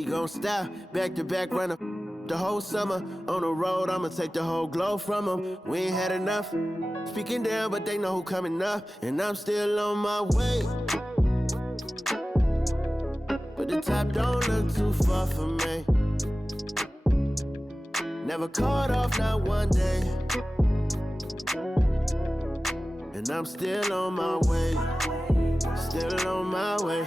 We gon' style, back to back runner. The whole summer on the road, I'ma take the whole glow from them. We ain't had enough. Speaking down, but they know who coming up, and I'm still on my way. But the top don't look too far for me. Never caught off, not one day. And I'm still on my way. Still on my way.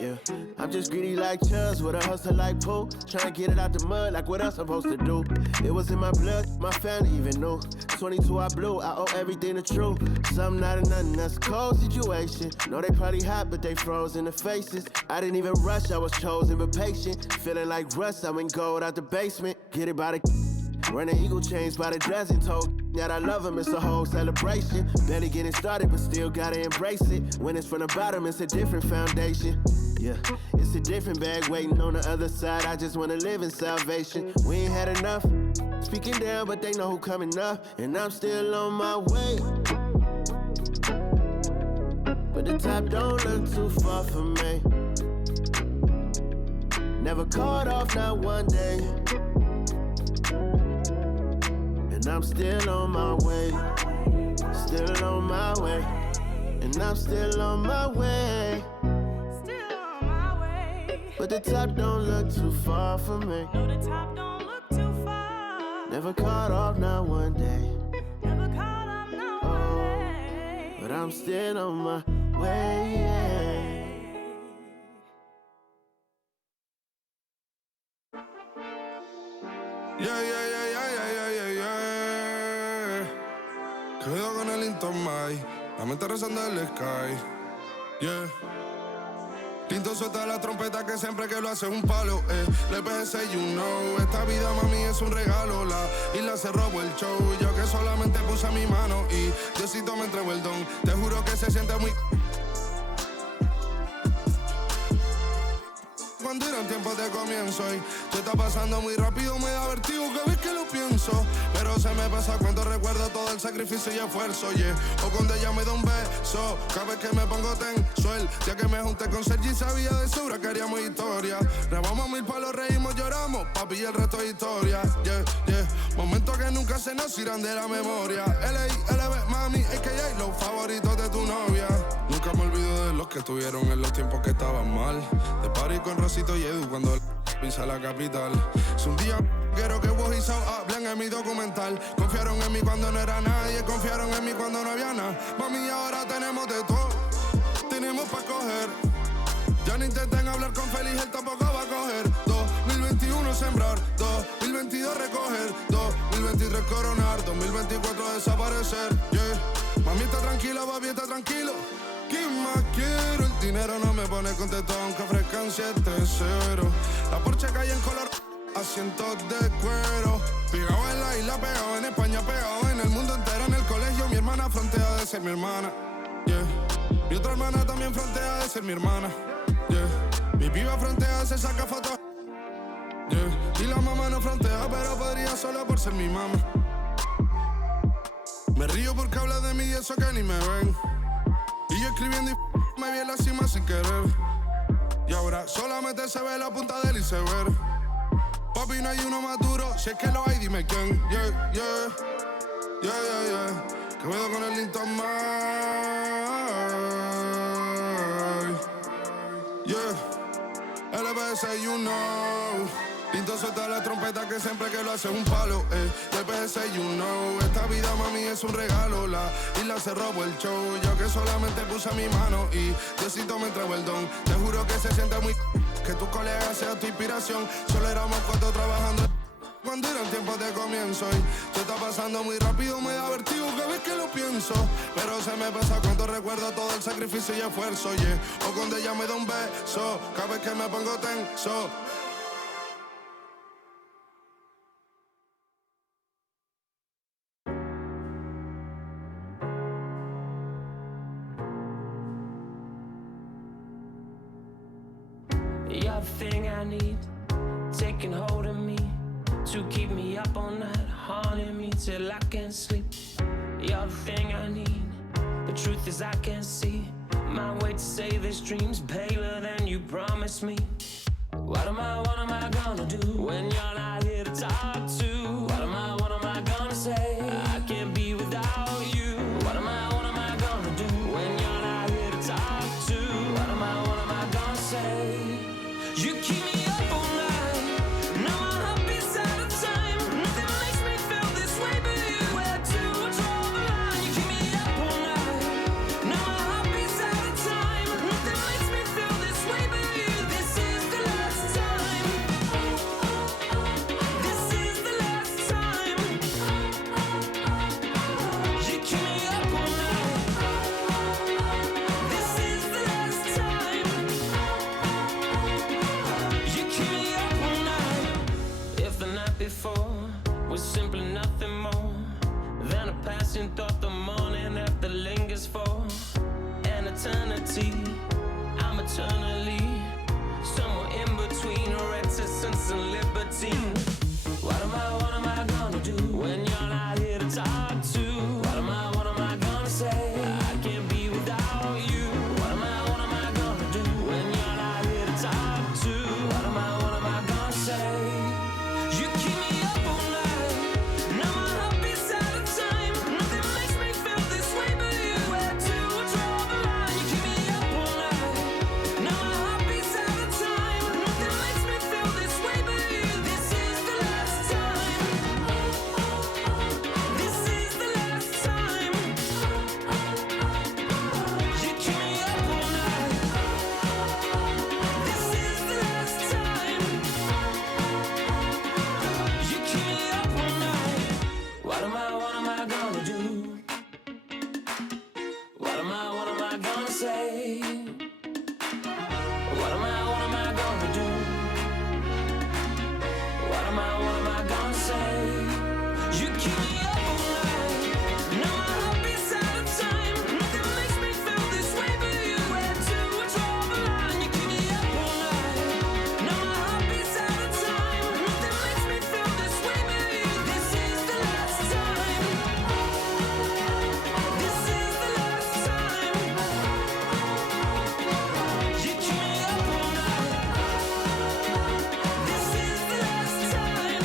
Yeah, I'm just greedy like Chubbs with a hustle like Pooh. Tryna get it out the mud like what else I'm supposed to do. It was in my blood, my family even knew. 22 I blew, I owe everything to true. Something out of nothing, that's a cold situation. Know they probably hot, but they froze in the faces. I didn't even rush, I was chosen but patient. Feeling like rust, I went gold out the basement. Get it by the running eagle chains by the dozen. Told that I love him, it's a whole celebration. Barely getting started, but still gotta embrace it. When it's from the bottom, it's a different foundation. Yeah, it's a different bag waiting on the other side. I just wanna live in salvation. We ain't had enough. Speaking down, but they know who coming up, and I'm still on my way. But the top don't look too far for me. Never caught off, not one day. And I'm still on my way. Still on my way. And I'm still on my way. But the top don't look too far for me. No, the top don't look too far. Never caught off, not one day. Never caught off, not one day. But I'm still on my way, yeah. Cuidado con el Intomai, la mente rezando el sky. Yeah. Tinto suelta la trompeta que siempre que lo hace es un palo, Le PS, you know, esta vida mami es un regalo. La isla se robó el show, yo que solamente puse mi mano y Diosito me entregó el don. Te juro que se siente muy... Cuando eran tiempos de comienzo y tú estás pasando muy rápido, me da vertigo cada vez que lo pienso. Pero se me pasa cuando recuerdo todo el sacrificio y esfuerzo, yeah. O cuando ella me da un beso, cada vez que me pongo tenso. El día que me junté con Sergi sabía de sobra que haríamos historia. Rebamos 1000 palos, reímos, lloramos, papi, y el resto es historia, yeah, yeah. Momentos que nunca se nos irán de la memoria. L.A.L.B. mami, a.k.a. los favoritos de tu novia. Nunca me olvido de los que estuvieron en los tiempos que estaban mal. De party con Rosito y Edu cuando pisa la capital. Es un día quiero que vos y Sao hablen en mi documental. Confiaron en mí cuando no era nadie, confiaron en mí cuando no había nada. Mami, ahora tenemos de todo, tenemos pa' coger. Ya no intenten hablar con Feliz, él tampoco va a coger. 2021 sembrar, 2022 recoger, 2023 coronar, 2024 desaparecer, yeah. Mami está tranquila, papi está tranquilo. ¿Qué más quiero? El dinero no me pone contento aunque ofrezcan 7-0. La Porsche cae en color, asientos de cuero. Pegado en la isla, pegado en España, pegado en el mundo entero. En el colegio mi hermana frontea de ser mi hermana, yeah. Mi otra hermana también frontea de ser mi hermana, yeah. Mi piba frontea, se saca fotos, yeah. Y la mamá no frontea, pero podría solo por ser mi mamá. Me río porque habla de mí y eso que ni me ven. Y yo escribiendo y me vi en la cima sin querer. Y ahora solamente se ve la punta del iceberg. Papi, no hay uno más duro, si es que lo hay, dime quién. Yeah, yeah, yeah, yeah, yeah. Que puedo con el Intomai. Yeah, LBS, you know. Tinto suelta la trompeta que siempre que lo hace es un palo, LBS, you know. Esta vida, mami, es un regalo. La isla se robó el show, yo que solamente puse mi mano y Diosito me entregó el don. Te juro que se siente muy... que tu colega sea tu inspiración. Solo éramos 4 trabajando cuando eran tiempos de comienzo y tú estás pasando muy rápido, me da vertigo cada vez que lo pienso. Pero se me pasa cuando recuerdo todo el sacrificio y esfuerzo, yeah. O cuando ella me da un beso, cada vez que me pongo tenso. You're the thing I need, taking hold of me, to keep me up all night, haunting me till I can't sleep. You're the thing I need, the truth is I can't see my way to say this dream's paler than you promised me. What am I gonna do when you're not here to talk to? What am I gonna say? I can't be without you. What am I gonna do when you're not here to talk to? What am I gonna say? You keep me up all night. Now my heart beats out of time. Nothing makes me feel this way but you. Where to draw the line? You keep me up all night. Now my heart beats out of time. Nothing makes me feel this way but you. This is the last time. This is the last time. You keep me up all night. This is the last time. You keep me up all night. If the night before was simply nothing more than a passing thought, the morning after lingers for an eternity. I'm eternally somewhere in between reticence and libertine. What am I gonna do when you're not here to talk to? What am I gonna say? I can't be without you. What am I gonna do when you're not here to talk to? What am I gonna say? You keep me up all night. Now my heart beats out of time. Nothing makes me feel this way but you. Where to draw the line? You keep me up all night. Now my heart beats out of time. Nothing makes me feel this way but you. This is the last time. This is the last time. You keep me up all night. This is the last time. You keep me up all night. What am I gonna do? What am I gonna say? What am I gonna do? What am I gonna say? You keep me up all night. Now my heart beats out of time. Nothing makes me feel this way but you. Where to draw the line? You keep me up all night. Now my heart beats out of time. Nothing makes me feel this way but you. This is the last time. This is the last time. You keep me up all night. This is the last time.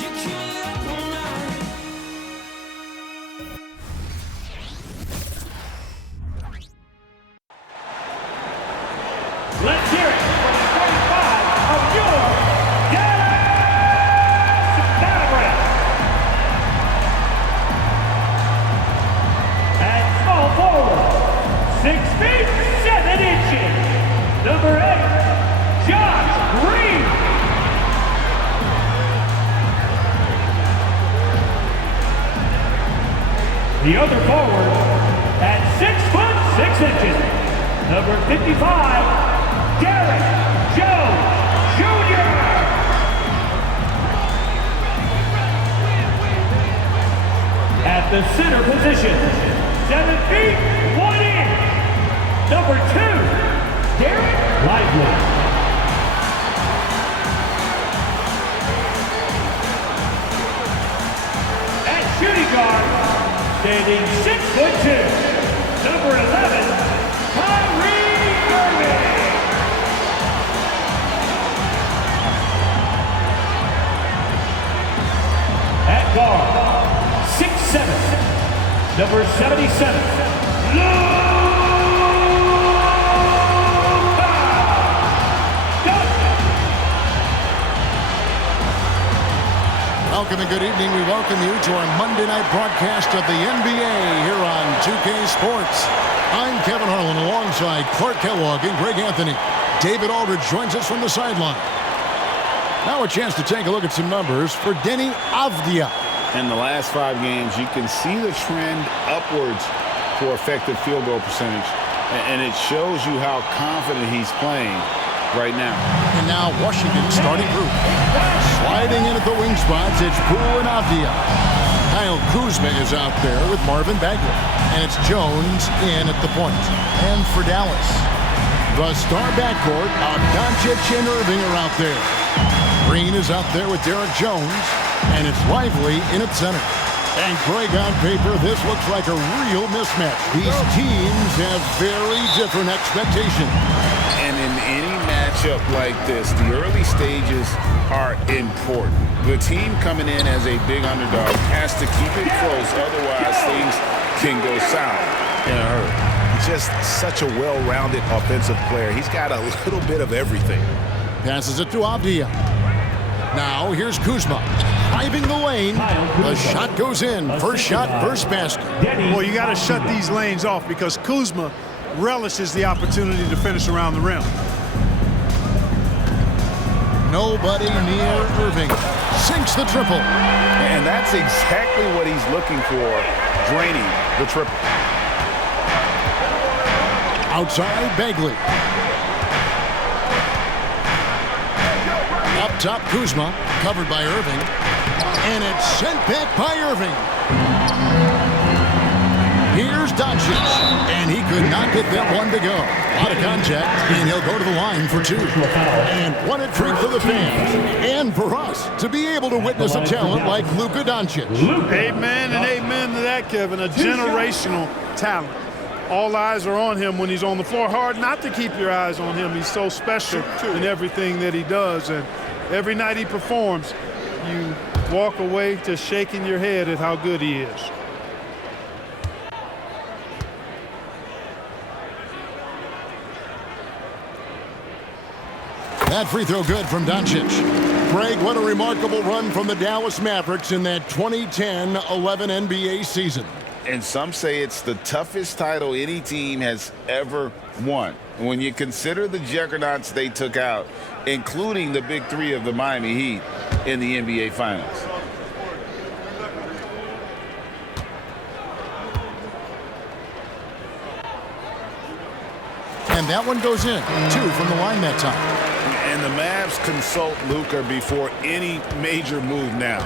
You keep me up all night. Let's hear it for the 45 of your Dallas Mavericks. And small forward, 6 feet 7 inches, number 8, Josh Green. The other forward at 6 foot 6 inches, number 55, Derek Jones Jr. At the center position, 7 feet 1 inch, number 2, Derek Lively. At shooting guard, standing 6 foot 2, number 11, Kyrie Irving. At guard, 6'7", number 77, Luka Doncic. Welcome and good evening. We welcome you to our Monday night broadcast of the NBA here on 2K Sports. I'm Kevin Harlan alongside Clark Kellogg and Greg Anthony. David Aldridge joins us from the sideline. Now a chance to take a look at some numbers for Deni Avdija. In the last 5 games, you can see the trend upwards for effective field goal percentage. And it shows you how confident he's playing right now. And now Washington starting group. Sliding in at the wing spots, it's Poole and Avdija. Kyle Kuzma is out there with Marvin Bagley. And it's Jones in at the point. And for Dallas, the star backcourt of Doncic and Irving are out there. Green is out there with Derek Jones. And it's Lively in at center. And Greg, on paper, this looks like a real mismatch. These teams have very different expectations. And in any matchup like this, the early stages are important. The team coming in as a big underdog has to keep it close, otherwise things can go south in a hurry. Just such a well-rounded offensive player. He's got a little bit of everything. Passes it to Avdia. Now here's Kuzma. Driving the lane. The shot goes in. First shot, first basket. Well, you got to shut these lanes off because Kuzma relishes the opportunity to finish around the rim. Nobody near Irving. Sinks the triple. And that's exactly what he's looking for, draining the triple. Outside, Bagley. Up top, Kuzma. Covered by Irving. And it's sent back by Irving. Here's Doncic. And he could not get that one to go. Out of contact, and he'll go to the line for two. And what a treat for the fans. And for us to be able to witness a talent like Luka Doncic. Amen and amen to that, Kevin. A generational talent. All eyes are on him when he's on the floor. Hard not to keep your eyes on him. He's so special in everything that he does. And every night he performs, you walk away just shaking your head at how good he is. That free throw good from Doncic. Greg, what a remarkable run from the Dallas Mavericks in that 2010-11 NBA season. And some say it's the toughest title any team has ever won. When you consider the juggernauts they took out, including the big three of the Miami Heat in the NBA Finals. And that one goes in. Two from the line that time. And the Mavs consult Luka before any major move now.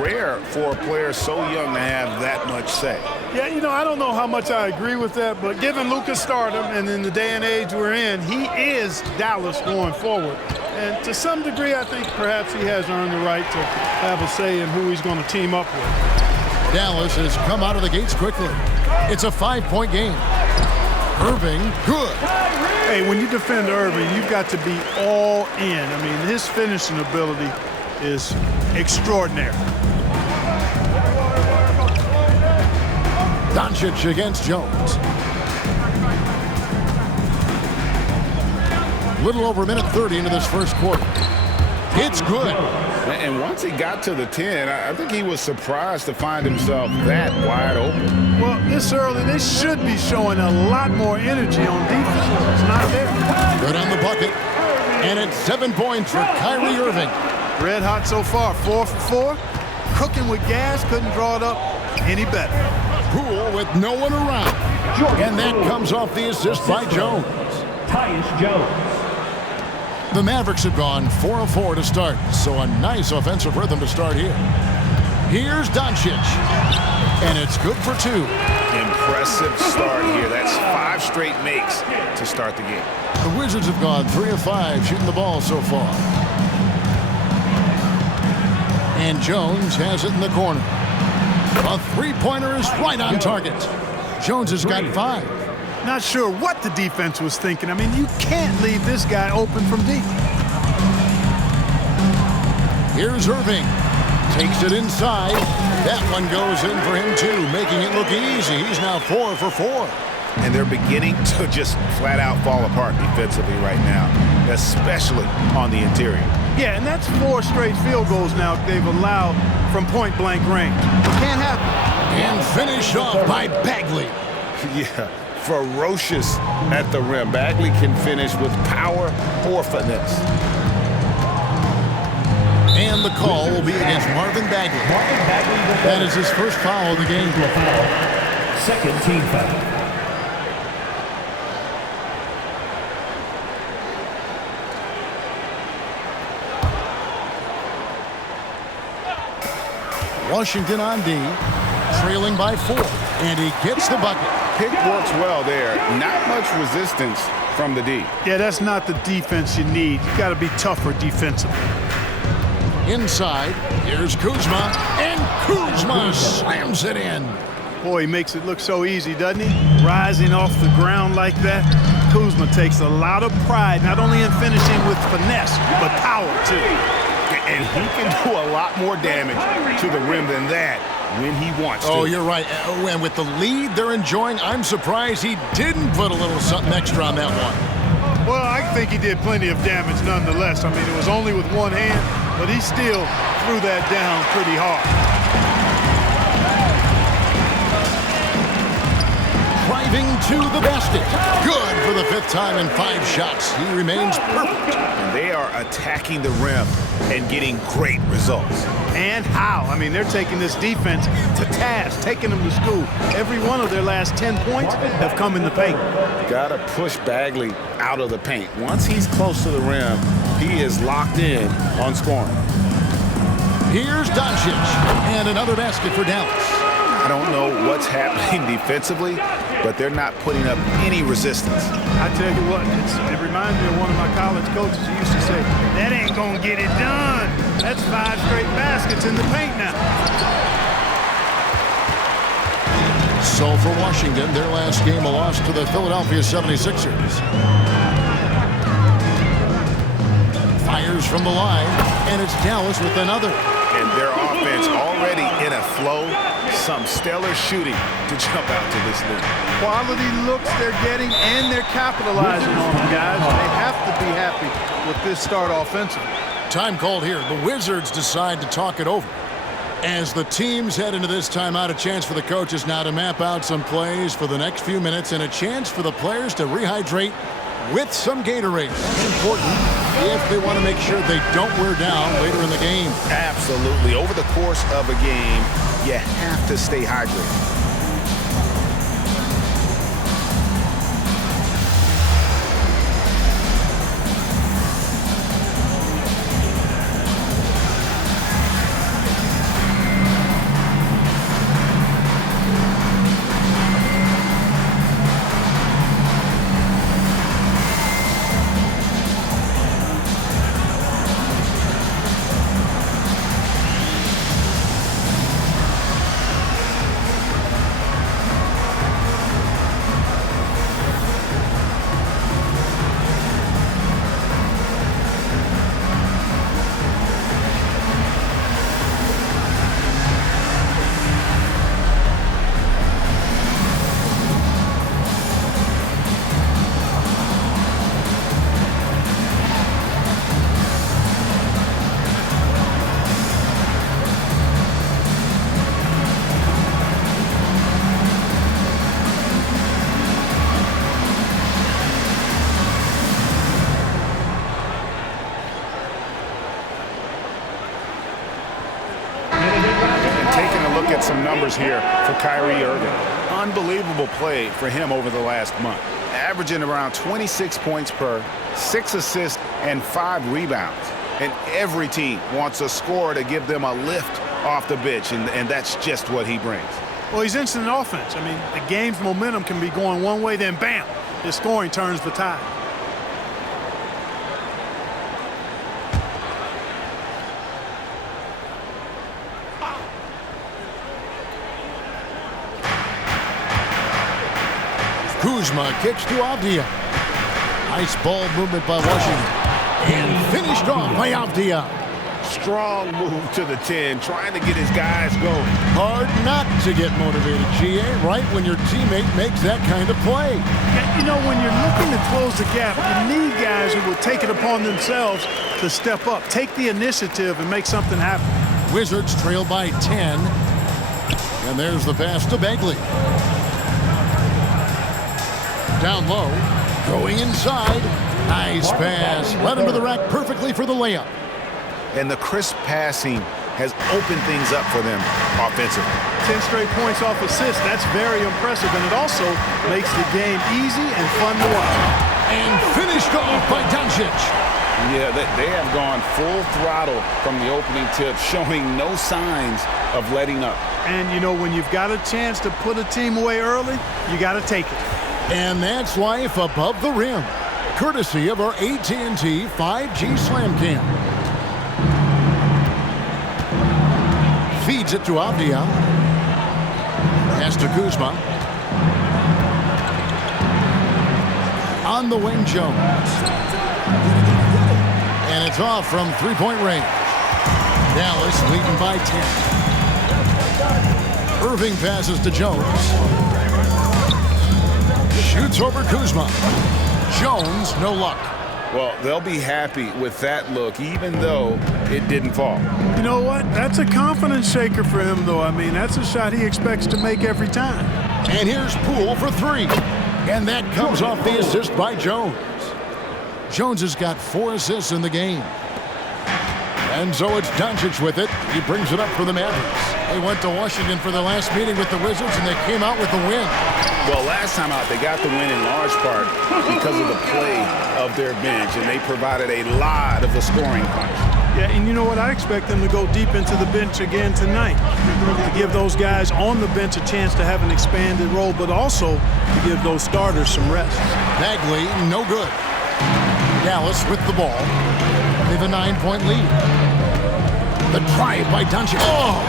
Rare for a player so young to have that much say. Yeah, you know, I don't know how much I agree with that, but given Luka's stardom and in the day and age we're in, he is Dallas going forward. And to some degree, I think perhaps he has earned the right to have a say in who he's going to team up with. Dallas has come out of the gates quickly. It's a 5-point game. Irving, good. Hey, when you defend Irving, you've got to be all in. I mean, his finishing ability is extraordinary. Doncic against Jones. Little over a minute 30 into this first quarter. It's good. And once he got to the 10, I think he was surprised to find himself that wide open. Well, this early, they should be showing a lot more energy on defense. It's not there. Good on the bucket. And it's 7 points for Kyrie Irving. Red hot so far, 4 for 4. Cooking with gas, couldn't draw it up any better. Poole with no one around. And that comes off the assist by Jones. Tyus Jones. The Mavericks have gone 4 of 4 to start, so a nice offensive rhythm to start here. Here's Doncic. And it's good for 2. Impressive start here. That's 5 straight makes to start the game. The Wizards have gone 3 of 5 shooting the ball so far. And Jones has it in the corner. A three-pointer is right on target. Jones has got 5. Not sure what the defense was thinking. I mean, you can't leave this guy open from deep. Here's Irving. Takes it inside. That one goes in for him, too, making it look easy. He's now 4 for 4. And they're beginning to just flat out fall apart defensively right now, especially on the interior. Yeah, and that's 4 straight field goals now they've allowed from point-blank range. Can't happen. And finished off by Bagley. Yeah, ferocious at the rim. Bagley can finish with power or finesse. And the call will be against Marvin Bagley. That is his first foul of the game. Second team foul. Washington on D, trailing by 4, and he gets the bucket. Pick works well there. Not much resistance from the D. Yeah, that's not the defense you need. You got to be tougher defensively. Inside, here's Kuzma, and Kuzma slams it in. Boy, he makes it look so easy, doesn't he? Rising off the ground like that. Kuzma takes a lot of pride, not only in finishing with finesse, but power, too. And he can do a lot more damage to the rim than that when he wants to. Oh, you're right. And with the lead they're enjoying, I'm surprised he didn't put a little something extra on that one. Well, I think he did plenty of damage nonetheless. I mean, it was only with one hand, but he still threw that down pretty hard. Driving to the basket. Good for the 5th time in 5 shots. He remains perfect. And they are attacking the rim and getting great results. And how? I mean, they're taking this defense to task, taking them to school. Every one of their last 10 points have come in the paint. Got to push Bagley out of the paint. Once he's close to the rim, he is locked in on scoring. Here's Doncic. And another basket for Dallas. I don't know what's happening defensively, but they're not putting up any resistance. I tell you what, it reminds me of one of my college coaches who used to say, that ain't gonna get it done. That's 5 straight baskets in the paint now. So for Washington, their last game a loss to the Philadelphia 76ers. Fires from the line, and it's Dallas with another. And their offense already in a flow. Some stellar shooting to jump out to this league. Quality looks they're getting, and they're capitalizing on them, guys. They have to be happy with this start offensively. Time called here. The Wizards decide to talk it over. As the teams head into this timeout, a chance for the coaches now to map out some plays for the next few minutes and a chance for the players to rehydrate with some Gatorade. That's important if they want to make sure they don't wear down later in the game. Absolutely. Over the course of a game, you have to stay hydrated. Some numbers here for Kyrie Irving. Unbelievable play for him over the last month. Averaging around 26 points per, 6 assists, and 5 rebounds. And every team wants a scorer to give them a lift off the bench, and that's just what he brings. Well, he's instant offense. I mean, the game's momentum can be going one way, then bam, his scoring turns the tide. Kuzma kicks to Avdia. Nice ball movement by Washington. And finished off by Avdia. Strong move to the 10, trying to get his guys going. Hard not to get motivated, GA, right when your teammate makes that kind of play. You know, when you're looking to close the gap, you need guys who will take it upon themselves to step up, take the initiative, and make something happen. Wizards trail by 10. And there's the pass to Bagley. Down low, going inside. Nice pass. Led him to the rack perfectly for the layup. And the crisp passing has opened things up for them offensively. 10 straight points off assists. That's very impressive, and it also makes the game easy and fun to watch. And finished off by Doncic. Yeah, they have gone full throttle from the opening tip, showing no signs of letting up. And, you know, when you've got a chance to put a team away early, you got to take it. And that's life above the rim, courtesy of our AT&T 5G Slam Cam. Feeds it to Avdia. Pass to Kuzma. On the wing, Jones. And it's off from three-point range. Dallas leading by 10. Irving passes to Jones. Shoots over Kuzma. Jones, no luck. Well, they'll be happy with that look, even though it didn't fall. You know what? That's a confidence shaker for him, though. I mean, that's a shot he expects to make every time. And here's Poole for three. And that comes off the assist by Jones. Jones has got 4 assists in the game. And so it's Doncic with it. He brings it up for the Mavericks. They went to Washington for their last meeting with the Wizards, and they came out with the win. Well, last time out, they got the win in large part because of the play of their bench, and they provided a lot of the scoring punch. Yeah, and you know what? I expect them to go deep into the bench again tonight. To give those guys on the bench a chance to have an expanded role, but also to give those starters some rest. Bagley, no good. Dallas with the ball. They have a 9-point lead. The drive by Doncic. Oh!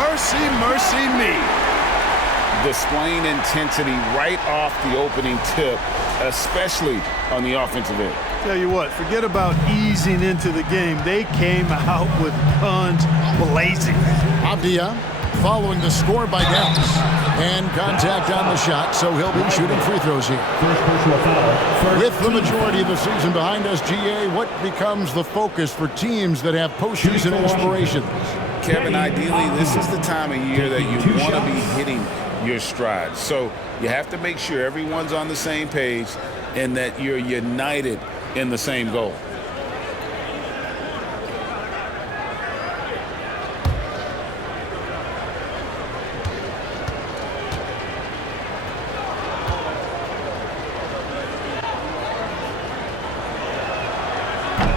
Mercy, mercy me. Displaying intensity right off the opening tip, especially on the offensive end. Tell you what, forget about easing into the game. They came out with guns blazing. Avdia following the score by Dallas. And contact on the shot, so he'll be shooting free throws here. First personal foul. With the majority of the season behind us, GA, what becomes the focus for teams that have postseason aspirations? Kevin, ideally, this is the time of year that you want to be hitting your stride. So you have to make sure everyone's on the same page and that you're united in the same goal.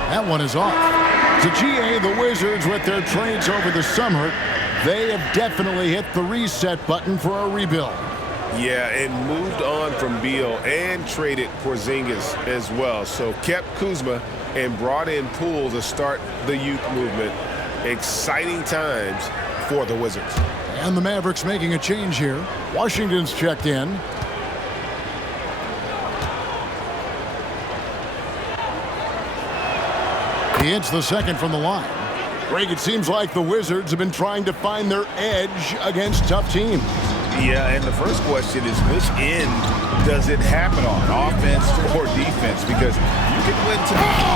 That one is off. To GA, the Wizards, with their trades over the summer, they have definitely hit the reset button for a rebuild. Yeah, and moved on from Beal and traded Porzingis as well. So kept Kuzma and brought in Poole to start the youth movement. Exciting times for the Wizards. And the Mavericks making a change here. Washington's checked in. He hits the second from the line. Greg, it seems like the Wizards have been trying to find their edge against tough teams. Yeah, and the first question is, which end does it happen on, offense or defense? Because you can win tonight.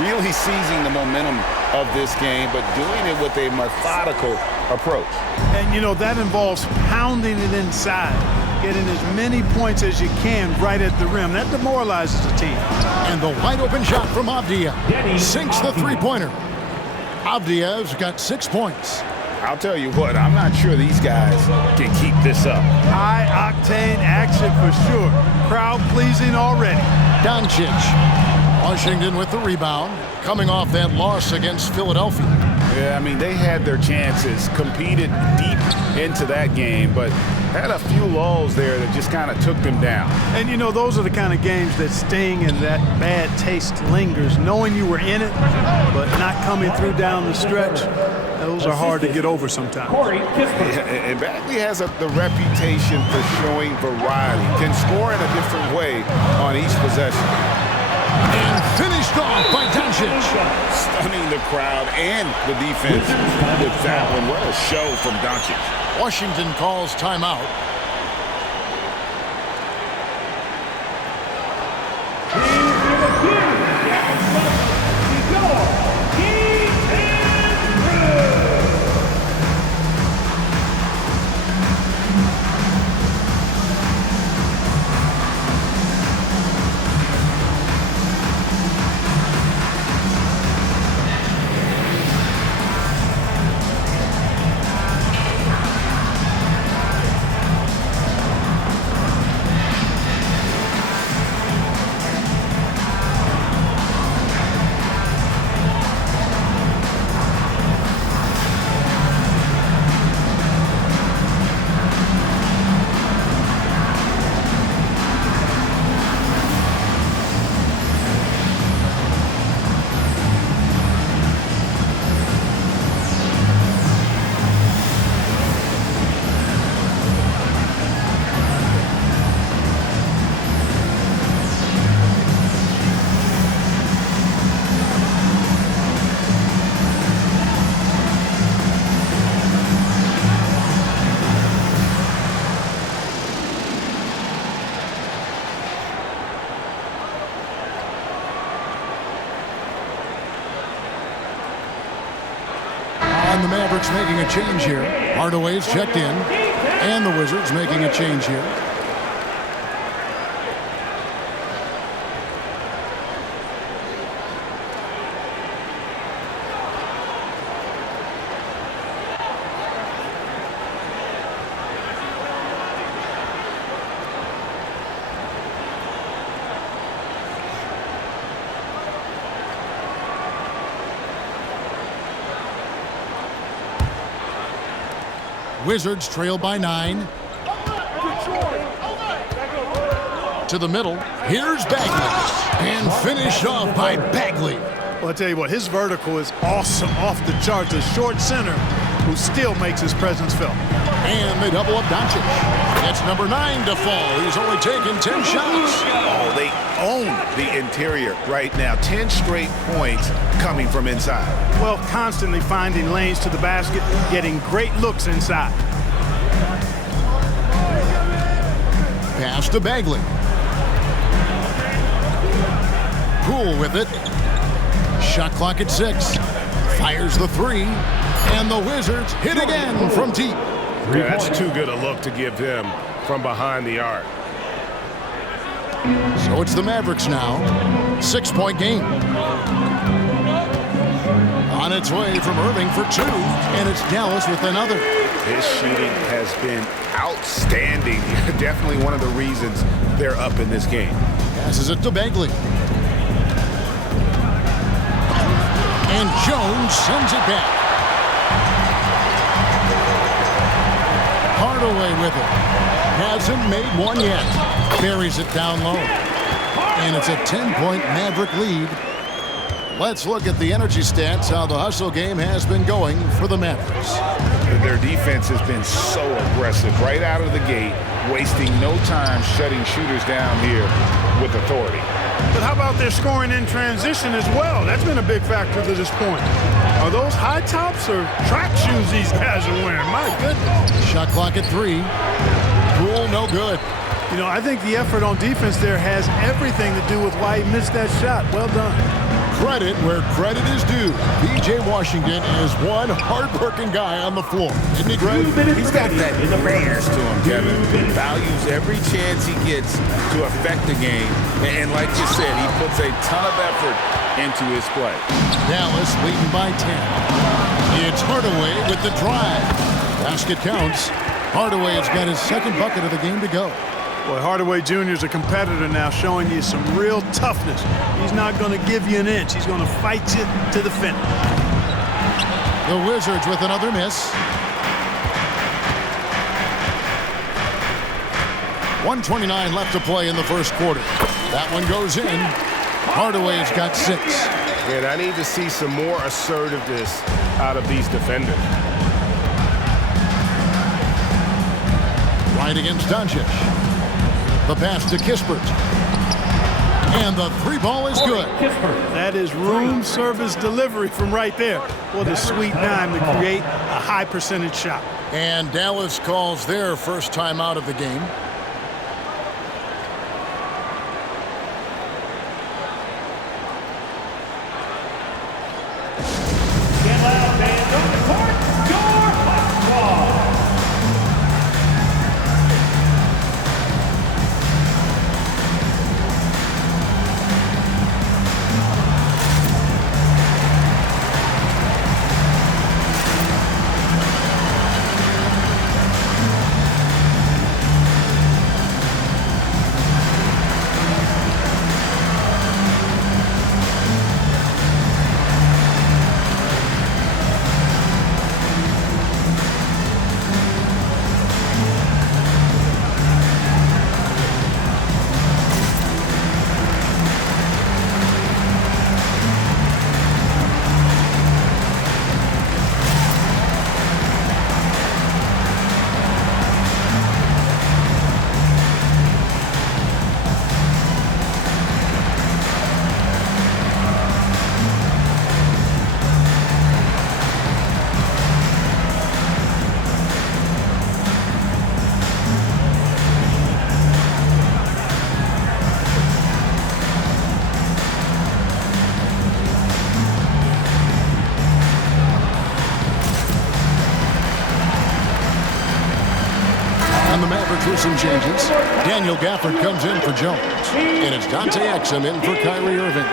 Really seizing the momentum of this game, but doing it with a methodical approach. And, you know, that involves pounding it inside, getting as many points as you can right at the rim. That demoralizes the team. And the wide open shot from Avdia sinks the three-pointer. Avdia's got 6 points. I'll tell you what, I'm not sure these guys can keep this up. High-octane action for sure. Crowd-pleasing already. Doncic. Washington with the rebound, coming off that loss against Philadelphia. Yeah, I mean, they had their chances, competed deep into that game, but had a few lulls there that just kind of took them down. And, you know, those are the kind of games that sting and that bad taste lingers. Knowing you were in it, but not coming through down the stretch, those are hard to get over sometimes. Yeah, and Bagley has the reputation for showing variety, can score in a different way on each possession. And finished off by Doncic. Stunning the crowd and the defense with that one. What a show from Doncic. Washington calls timeout. the Mavericks making a change here. Hardaway's checked in. And the Wizards making a change here. Wizards trail by 9. To the middle. Here's Bagley. And finished off by Bagley. Well, I'll tell you what, his vertical is awesome, off the charts. A short center who still makes his presence felt. And they double up Doncic. That's number 9 to fall. He's only taken 10 shots. Oh, they own the interior right now. 10 straight points coming from inside. Well, constantly finding lanes to the basket, getting great looks inside. Pass to Bagley. Poole with it. Shot clock at 6. Fires the 3. And the Wizards hit again from deep. Yeah, that's too good a look to give him from behind the arc. So it's the Mavericks now. 6-point game. On its way from Irving for 2. And it's Dallas with another. His shooting has been outstanding. Definitely one of the reasons they're up in this game. Passes it to Bagley. And Jones sends it back. Hardaway with it. Hasn't made one yet. Buries it down low. And it's a 10-point Maverick lead. Let's look at the energy stats, how the hustle game has been going for the Mavericks. Their defense has been so aggressive right out of the gate, wasting no time shutting shooters down here with authority. But how about their scoring in transition as well? That's been a big factor to this point. Are those high tops or track shoes these guys are wearing? My goodness. Shot clock at 3. Poole, no good. You know, I think the effort on defense there has everything to do with why he missed that shot. Well done. Credit where credit is due. P.J. Washington is one hard-working guy on the floor. Isn't he great? He's got that rares to him, Kevin. Values every chance he gets to affect the game. And like you said, he puts a ton of effort into his play. Dallas leading by 10. It's Hardaway with the drive. Basket counts. Hardaway has got his second bucket of the game to go. Boy, Hardaway Jr. is a competitor now, showing you some real toughness. He's not going to give you an inch. He's going to fight you to the finish. The Wizards with another miss. 1:29 left to play in the first quarter. That one goes in. Hardaway's got 6. And I need to see some more assertiveness out of these defenders. Right against Doncic. The pass to Kispert. And the 3-ball is good. That is room service delivery from right there. What a sweet dime to create a high percentage shot. And Dallas calls their first time out of the game. changes. Daniel Gafford comes in for Jones. And it's Dante Exum in for Kyrie Irving.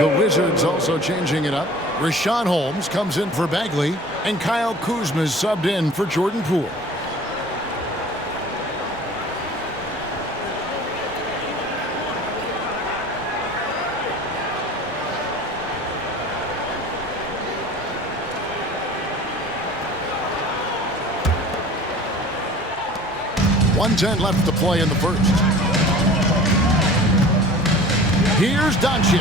The Wizards also changing it up. Rashawn Holmes comes in for Bagley. And Kyle Kuzma is subbed in for Jordan Poole. .110 left to play in the first. Here's Doncic.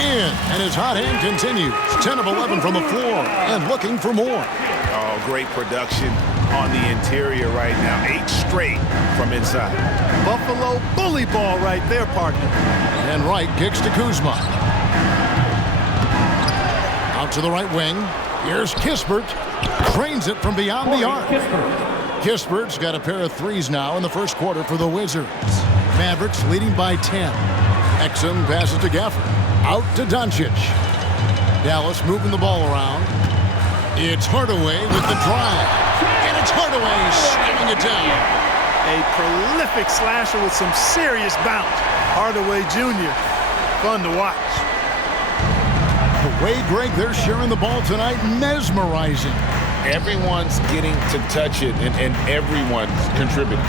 In, and his hot hand continues. 10 of 11 from the floor, and looking for more. Oh, great production on the interior right now. 8 straight from inside. Buffalo bully ball right there, partner. And Wright kicks to Kuzma. Out to the right wing. Here's Kispert. Cranes it from beyond the arc. Kispert's got a pair of threes now in the first quarter for the Wizards. Mavericks leading by 10. Exum passes to Gafford. Out to Doncic. Dallas moving the ball around. It's Hardaway with the drive. And it's Hardaway slamming it down. A prolific slasher with some serious bounce. Hardaway Jr. Fun to watch. The way, Greg, they're sharing the ball tonight, mesmerizing. Everyone's getting to touch it, and everyone's contributing.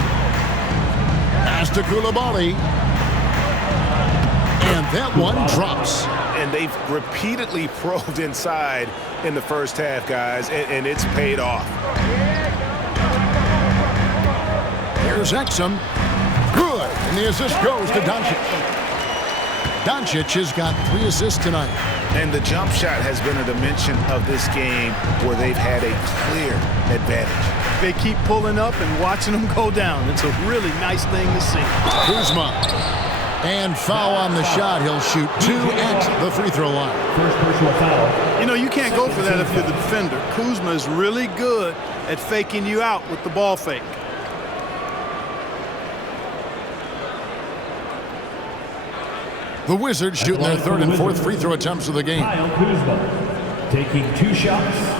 Pass to Coulibaly. And that one drops. And they've repeatedly probed inside in the first half, guys, and it's paid off. Here's Exum. Good. And the assist goes to Doncic. Doncic has got 3 assists tonight. And the jump shot has been a dimension of this game where they've had a clear advantage. They keep pulling up and watching them go down. It's a really nice thing to see. Kuzma. And foul on the shot. He'll shoot 2 at the free throw line. First personal foul. You know, you can't go for that if you're the defender. Kuzma is really good at faking you out with the ball fake. The Wizards shooting their third and fourth free throw attempts of the game. Kyle Kuzma taking 2 shots.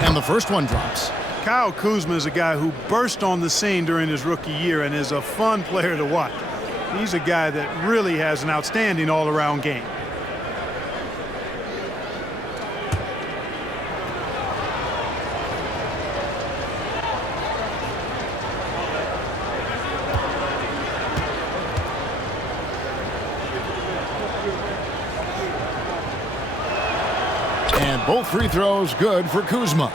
And the first one drops. Kyle Kuzma is a guy who burst on the scene during his rookie year and is a fun player to watch. He's a guy that really has an outstanding all-around game. And both free throws good for Kuzma.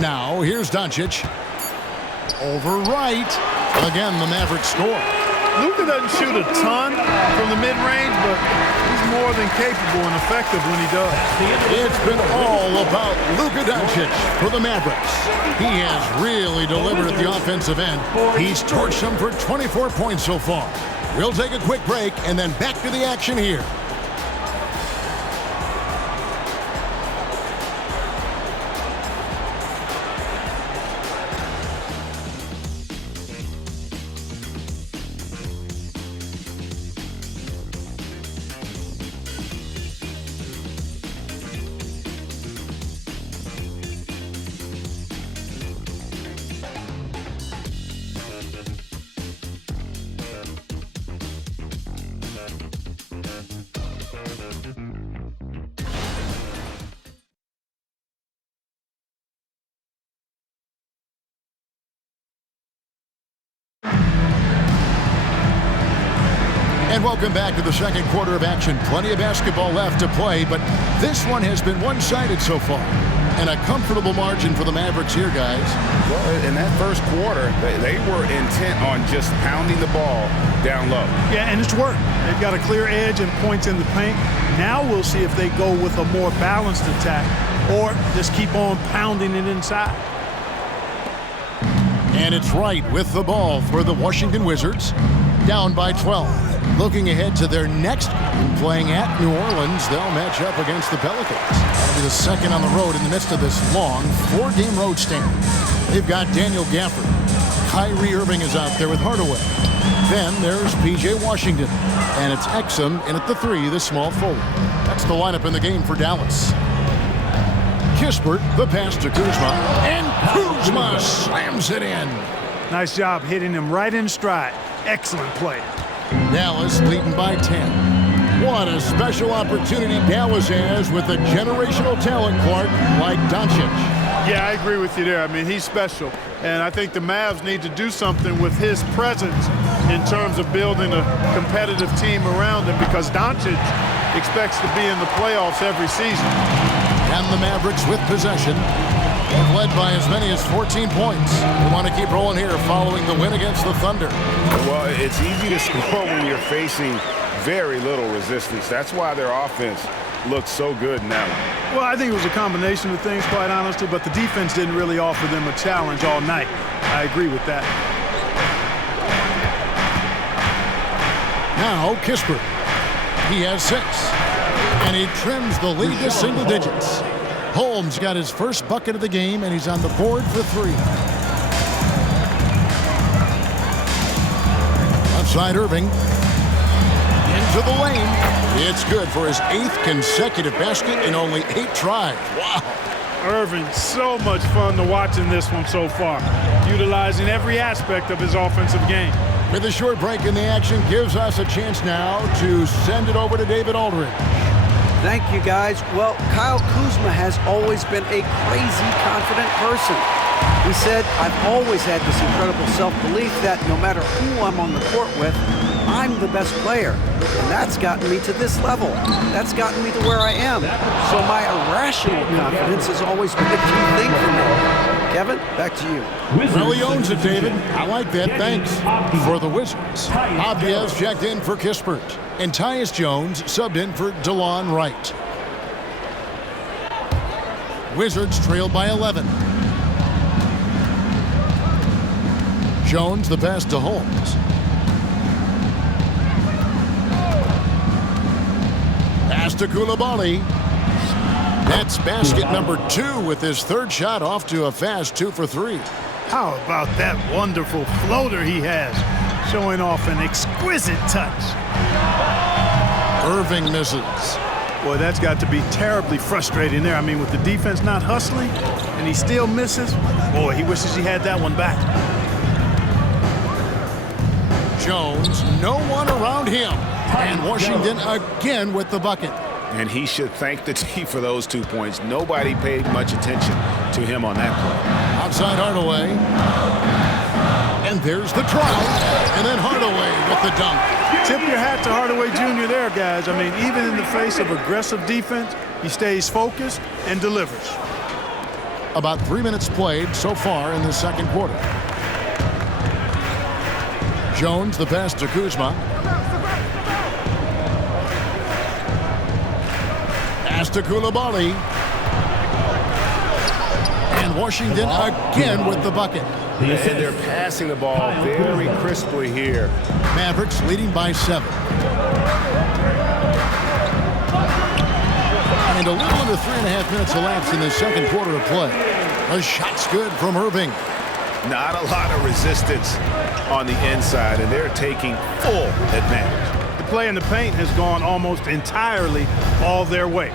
Now here's Doncic. Over Wright. Again, the Mavericks score. Luka doesn't shoot a ton from the mid-range, but he's more than capable and effective when he does. It's been all about Luka Doncic for the Mavericks. He has really delivered at the offensive end. He's torched them for 24 points so far. We'll take a quick break and then back to the action here. And welcome back to the second quarter of action. Plenty of basketball left to play, but this one has been one-sided so far. And a comfortable margin for the Mavericks here, guys. Well, in that first quarter, they were intent on just pounding the ball down low. Yeah, and it's worked. They've got a clear edge and points in the paint. Now we'll see if they go with a more balanced attack or just keep on pounding it inside. And it's Wright with the ball for the Washington Wizards. down by 12. Looking ahead to their next game, playing at New Orleans, they'll match up against the Pelicans. That'll be the second on the road in the midst of this long 4-game road stand. They've got Daniel Gafford. Kyrie Irving is out there with Hardaway. Then there's P.J. Washington. And it's Exum in at the 3, the small forward. That's the lineup in the game for Dallas. Kispert, the pass to Kuzma. And Kuzma slams it in. Nice job hitting him right in stride. Excellent play. Dallas leading by 10. What a special opportunity Dallas has with a generational talent, Clark, like Doncic. Yeah, I agree with you there. I mean, he's special. And I think the Mavs need to do something with his presence in terms of building a competitive team around him, because Doncic expects to be in the playoffs every season. And the Mavericks with possession. They've led by as many as 14 points. They want to keep rolling here following the win against the Thunder. Well, it's easy to score when you're facing very little resistance. That's why their offense looks so good now. Well, I think it was a combination of things, quite honestly, but the defense didn't really offer them a challenge all night. I agree with that. Now Kispert. He has 6. And he trims the lead to single digits. Holmes got his first bucket of the game, and he's on the board for 3. Outside Irving. Into the lane. It's good for his 8th consecutive basket in only 8 tries. Wow. Irving, so much fun to watch in this one so far, utilizing every aspect of his offensive game. With a short break in the action, gives us a chance now to send it over to David Aldridge. Thank you, guys. Well, Kyle Kuzma has always been a crazy, confident person. He said, I've always had this incredible self-belief that no matter who I'm on the court with, I'm the best player. And that's gotten me to this level. That's gotten me to where I am. So my irrational confidence has always been a key thing for me. Kevin, back to you. Well, he owns it, David. I like that. Thanks. For the Wizards, Abdias checked in for Kispert. And Tyus Jones subbed in for DeLon Wright. Wizards trailed by 11. Jones the pass to Holmes. Pass to Koulibaly. That's basket number 2 with his 3rd shot off to a fast 2 for 3. How about that wonderful floater he has, showing off an exquisite touch. Irving misses. Boy, that's got to be terribly frustrating there. I mean, with the defense not hustling and he still misses, boy, he wishes he had that one back. Jones, no one around him. And Washington again with the bucket. And he should thank the team for those 2 points. Nobody paid much attention to him on that play. Outside Hardaway. And there's the try. And then Hardaway with the dunk. Tip your hat to Hardaway Jr. there, guys. I mean, even in the face of aggressive defense, he stays focused and delivers. About 3 minutes played so far in the second quarter. Jones the pass to Kuzma. Pass to Koulibaly. And Washington again with the bucket. And they're passing the ball very crisply here. Mavericks leading by 7. And a little under 3.5 minutes elapsed in the second quarter of play. A shot's good from Irving. Not a lot of resistance on the inside, and they're taking full advantage. The play in the paint has gone almost entirely all their way.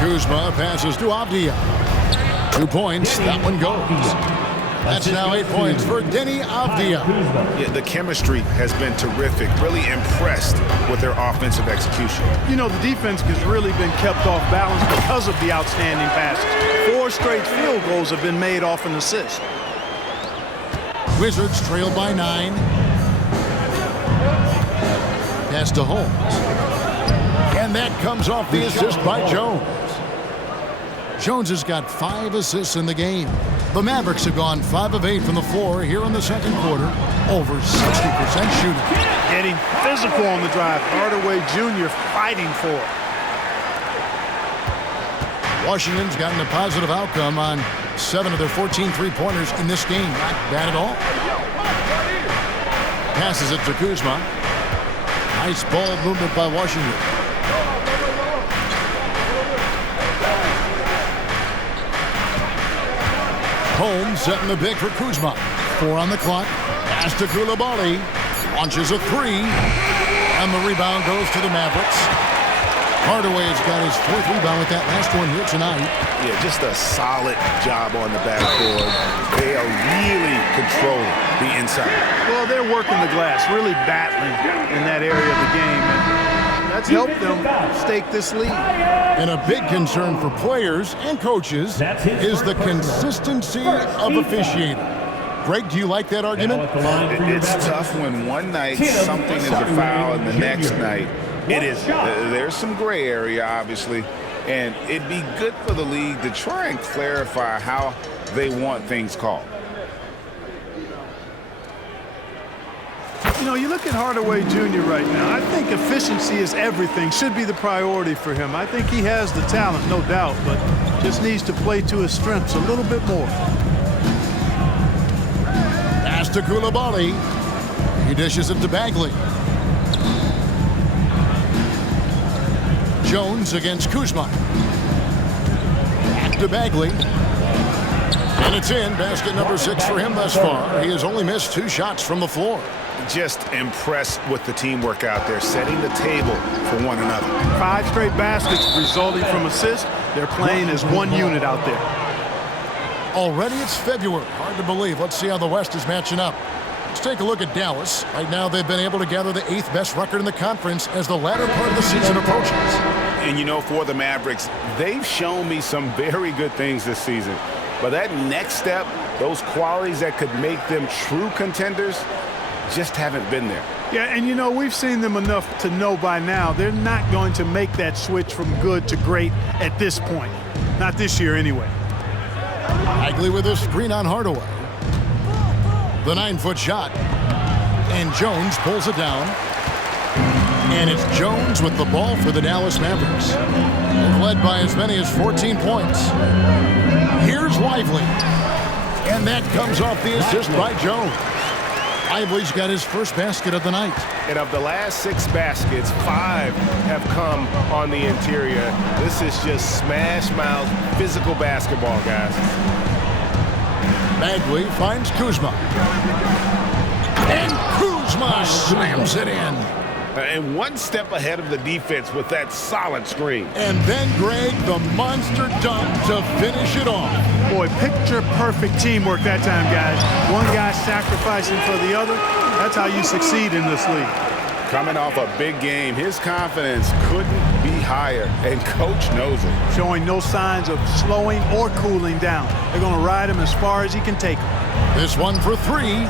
Kuzma passes to Avdia. 2 points. That one goes. That's now 8 points for Denny Avdia. Yeah, the chemistry has been terrific. Really impressed with their offensive execution. You know, the defense has really been kept off balance because of the outstanding passes. 4 straight field goals have been made off an assist. Wizards trail by 9. Pass to Holmes. And that comes off the assist by Jones. Jones has got 5 assists in the game. The Mavericks have gone 5 of 8 from the floor here in the second quarter. Over 60% shooting. Getting physical on the drive. Hardaway Jr. fighting for it. Washington's gotten a positive outcome on 7 of their 14 three-pointers in this game. Not bad at all. Passes it to Kuzma. Nice ball movement by Washington. Holmes setting the pick for Kuzma. 4 on the clock. Pass to Coulibaly. Launches a 3. And the rebound goes to the Mavericks. Hardaway's got his 4th rebound with that last one here tonight. Yeah, just a solid job on the backboard. They are really controlling the inside. Well, they're working the glass, really battling in that area of the game. And that's helped them stake this lead. And a big concern for players and coaches is the consistency of officiating. Greg, do you like that argument? It's tough when one night something is a foul and the next night it is. There's some gray area, obviously, and it'd be good for the league to try and clarify how they want things called. You know, you look at Hardaway Jr. right now, I think efficiency is everything, should be the priority for him. I think he has the talent, no doubt, but just needs to play to his strengths a little bit more. Pass to Coulibaly. He dishes it to Bagley. Jones against Kuzma. Back to Bagley. And it's in. Basket number 6 for him thus far. He has only missed 2 shots from the floor. Just impressed with the teamwork out there, setting the table for one another. 5 straight baskets resulting from assists. They're playing as one unit out there. Already it's February. Hard to believe. Let's see how the West is matching up. Let's take a look at Dallas. Right now they've been able to gather the 8th best record in the conference as the latter part of the season approaches. And you know, for the Mavericks, they've shown me some very good things this season. But that next step, those qualities that could make them true contenders, just haven't been there. Yeah, and you know, we've seen them enough to know by now they're not going to make that switch from good to great at this point. Not this year anyway. Bagley with a screen on Hardaway. The 9-foot shot. And Jones pulls it down. And it's Jones with the ball for the Dallas Mavericks. Led by as many as 14 points. Here's Lively. And that comes off the assist by Jones. Lively's got his first basket of the night. And of the last 6 baskets, 5 have come on the interior. This is just smash mouth physical basketball, guys. Bagley finds Kuzma. And Kuzma slams it in. And one step ahead of the defense with that solid screen. And then, Greg, the monster dunk to finish it off. Boy, picture-perfect teamwork that time, guys. One guy sacrificing for the other. That's how you succeed in this league. Coming off a big game, his confidence couldn't be higher, and Coach knows it. Showing no signs of slowing or cooling down. They're going to ride him as far as he can take him. This one for 3.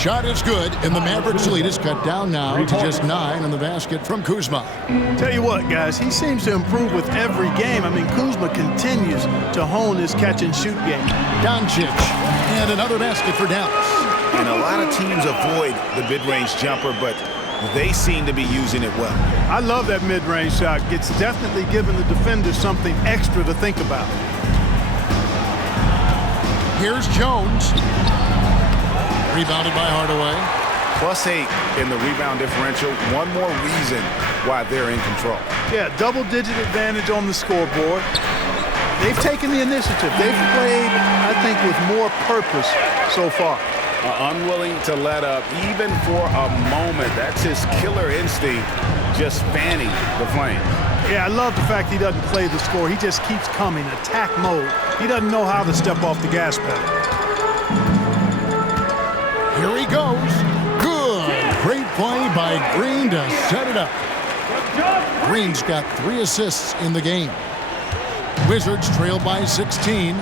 Shot is good, and the Mavericks lead is cut down now to just 9 on the basket from Kuzma. Tell you what, guys, he seems to improve with every game. I mean, Kuzma continues to hone his catch-and-shoot game. Doncic, and another basket for Dallas. And a lot of teams avoid the mid-range jumper, but they seem to be using it well. I love that mid-range shot. It's definitely giving the defender something extra to think about. Here's Jones. Rebounded by Hardaway. +8 in the rebound differential. One more reason why they're in control. Yeah, double-digit advantage on the scoreboard. They've taken the initiative. They've played, I think, with more purpose so far. Unwilling to let up even for a moment. That's his killer instinct, just fanning the flame. Yeah, I love the fact he doesn't play the score. He just keeps coming, attack mode. He doesn't know how to step off the gas pedal. Here he goes. Good. Great play by Green to set it up. Green's got 3 assists in the game. Wizards trail by 16.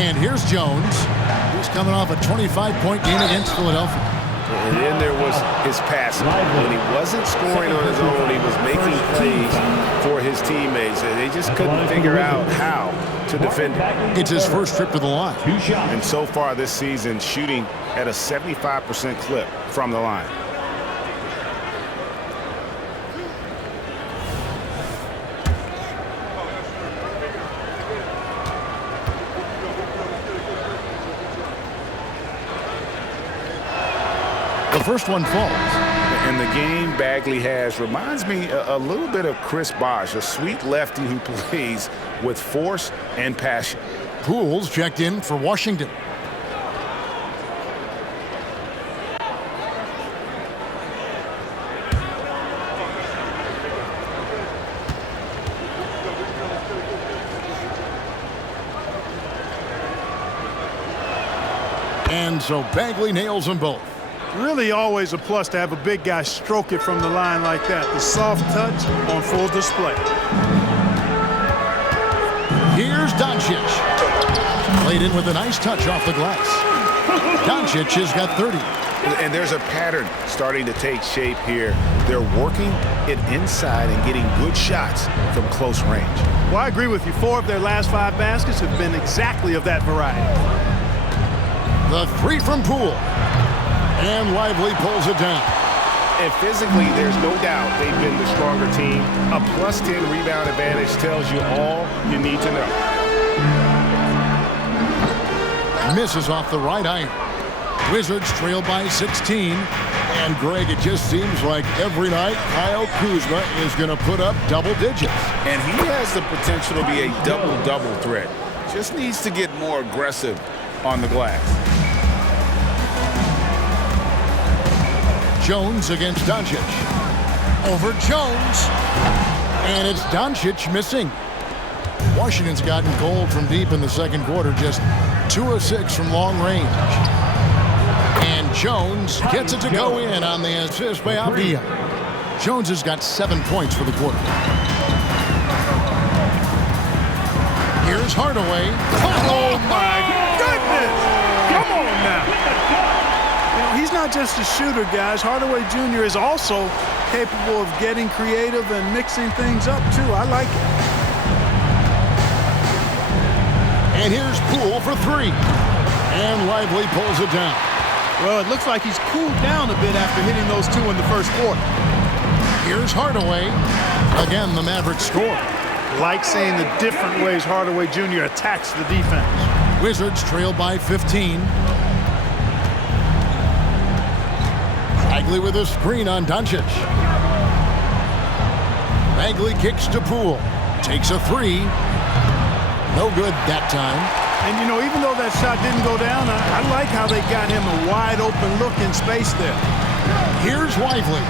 And here's Jones. He's coming off a 25-point game against Philadelphia. And then there was his passing. When he wasn't scoring on his own, he was making plays for his teammates. And they just couldn't figure out how to defend him. It's his first trip to the line. And so far this season, shooting at a 75% clip from the line. The first one falls. And the game Bagley has reminds me a little bit of Chris Bosh, a sweet lefty who plays with force and passion. Poole's checked in for Washington. And so Bagley nails them both. Really always a plus to have a big guy stroke it from the line like that. The soft touch on full display. Here's Doncic. Played in with a nice touch off the glass. Doncic has got 30. And there's a pattern starting to take shape here. They're working it inside and getting good shots from close range. Well, I agree with you. 4 of their last 5 baskets have been exactly of that variety. The 3 from Poole. And Lively pulls it down. And physically, there's no doubt they've been the stronger team. A plus 10 rebound advantage tells you all you need to know. Misses off the right iron. Wizards trail by 16. And Greg, it just seems like every night Kyle Kuzma is going to put up double digits. And he has the potential to be a double-double threat. Just needs to get more aggressive on the glass. Jones against Doncic. Over Jones. And it's Doncic missing. Washington's gotten cold from deep in the second quarter, just 2 of 6 from long range. And Jones gets it to go in on the assist by Avdija. Jones has got 7 points for the quarter. Here's Hardaway. Oh my goodness! Come on now. He's not just a shooter, guys. Hardaway Jr. is also capable of getting creative and mixing things up, too. I like it. And here's Poole for 3. And Lively pulls it down. Well, it looks like he's cooled down a bit after hitting those 2 in the first quarter. Here's Hardaway. Again, the Mavericks score. Like seeing the different ways Hardaway Jr. attacks the defense. Wizards trail by 15. Bagley with a screen on Doncic. Bagley kicks to Poole. Takes a 3. No good that time. And, you know, even though that shot didn't go down, I like how they got him a wide open look in space there. Here's Lively.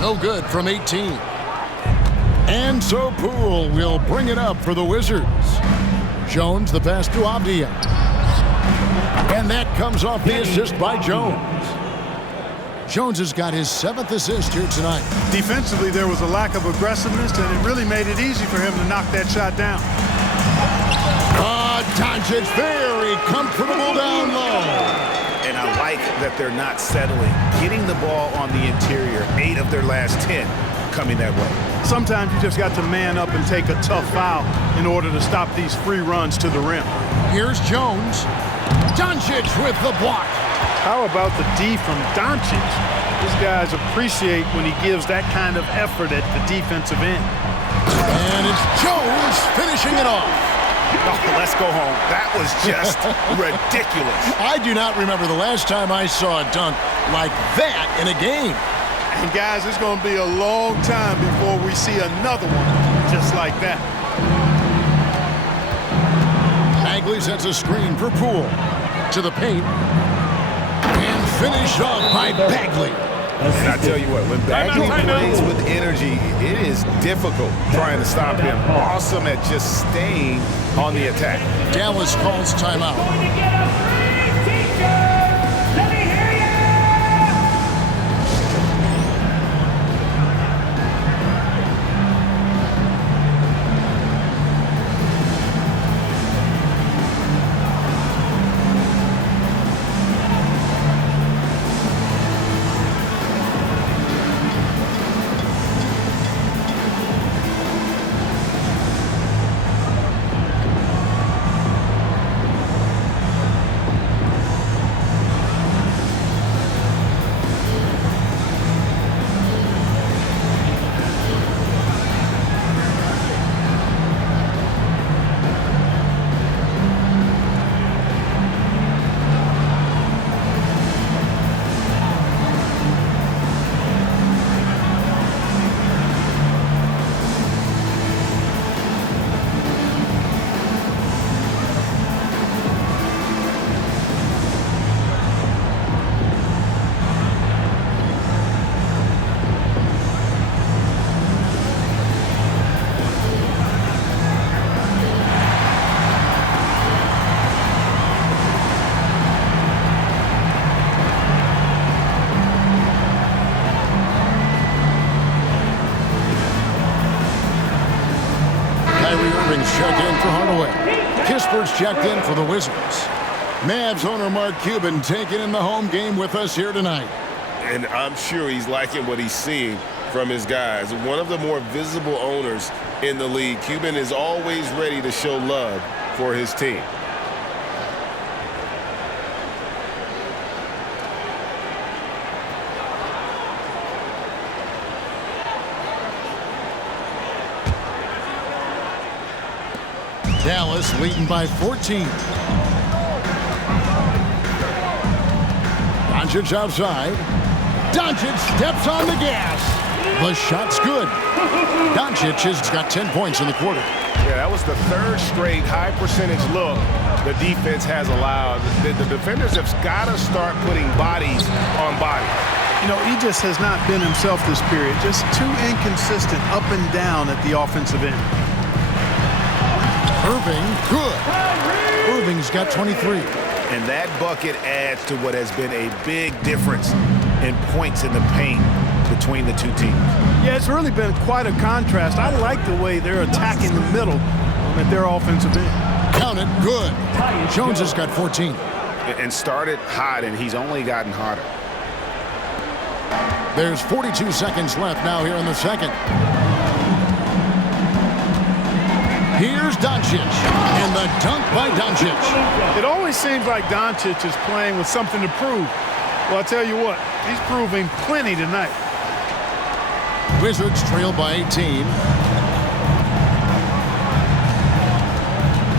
No good from 18. And so Poole will bring it up for the Wizards. Jones the pass to Avdija. And that comes off the assist by Jones. Jones has got his 7th assist here tonight. Defensively, there was a lack of aggressiveness, and it really made it easy for him to knock that shot down. Doncic very comfortable down low. And I like that they're not settling. Getting the ball on the interior, 8 of their last 10 coming that way. Sometimes you just got to man up and take a tough foul in order to stop these free runs to the rim. Here's Jones. Doncic with the block. How about the D from Doncic? These guys appreciate when he gives that kind of effort at the defensive end. And it's Jones finishing it off. Oh, let's go home. That was just ridiculous. I do not remember the last time I saw a dunk like that in a game. And guys, it's going to be a long time before we see another one just like that. Bagley sets a screen for Poole. To the paint. And finished off by Bagley. And I tell you what, when Bagley plays with energy, it is difficult trying to stop him. Awesome at just staying on the attack. Dallas calls timeout. experts checked in for the Wizards. Mavs owner Mark Cuban taking in the home game with us here tonight. And I'm sure he's liking what he's seeing from his guys. One of the more visible owners in the league, Cuban is always ready to show love for his team. Dallas leading by 14. Doncic outside. Doncic steps on the gas. The shot's good. Doncic has got 10 points in the quarter. Yeah, that was the third straight high percentage look the defense has allowed. The defenders have got to start putting bodies on bodies. You know, he just has not been himself this period. Just too inconsistent up and down at the offensive end. Irving, good. Irving's got 23. And that bucket adds to what has been a big difference in points in the paint between the two teams. Yeah, it's really been quite a contrast. I like the way they're attacking the middle at their offensive end. Count it, good. Jones has got 14. And started hot, and he's only gotten hotter. There's 42 seconds left now here in the second. Here's Doncic, and the dunk by Doncic. It always seems like Doncic is playing with something to prove. Well, I'll tell you what, he's proving plenty tonight. Wizards trail by 18.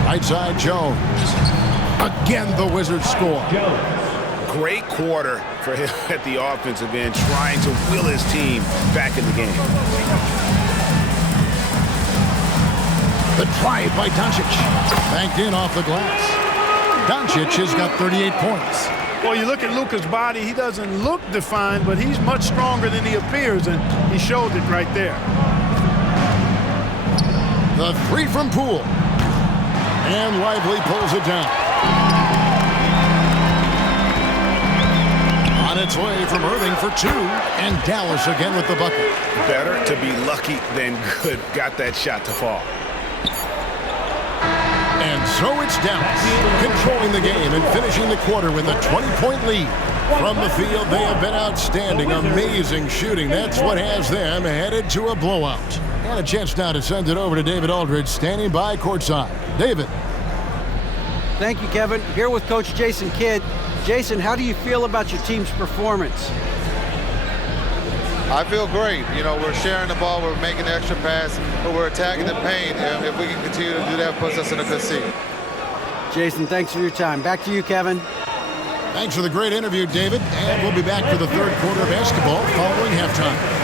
Right side, Jones. Again, the Wizards score. Great quarter for him at the offensive end, trying to will his team back in the game. The drive by Doncic. Banked in off the glass. Doncic has got 38 points. Well, you look at Luka's body, he doesn't look defined, but he's much stronger than he appears, and he showed it right there. The three from Poole. And Lively pulls it down. On its way from Irving for two, and Dallas again with the bucket. Better to be lucky than good. Got that shot to fall. And so it's Dallas controlling the game and finishing the quarter with a 20-point lead. From the field, they have been outstanding. Amazing shooting. That's what has them headed to a blowout. And a chance now to send it over to David Aldridge, standing by courtside. David. Thank you, Kevin. Here with Coach Jason Kidd. Jason, how do you feel about your team's performance? I feel great. You know, we're sharing the ball, we're making the extra pass, but we're attacking the paint. And if we can continue to do that, it puts us in a good seat. Jason, thanks for your time. Back to you, Kevin. Thanks for the great interview, David. And we'll be back for the third quarter of basketball following halftime.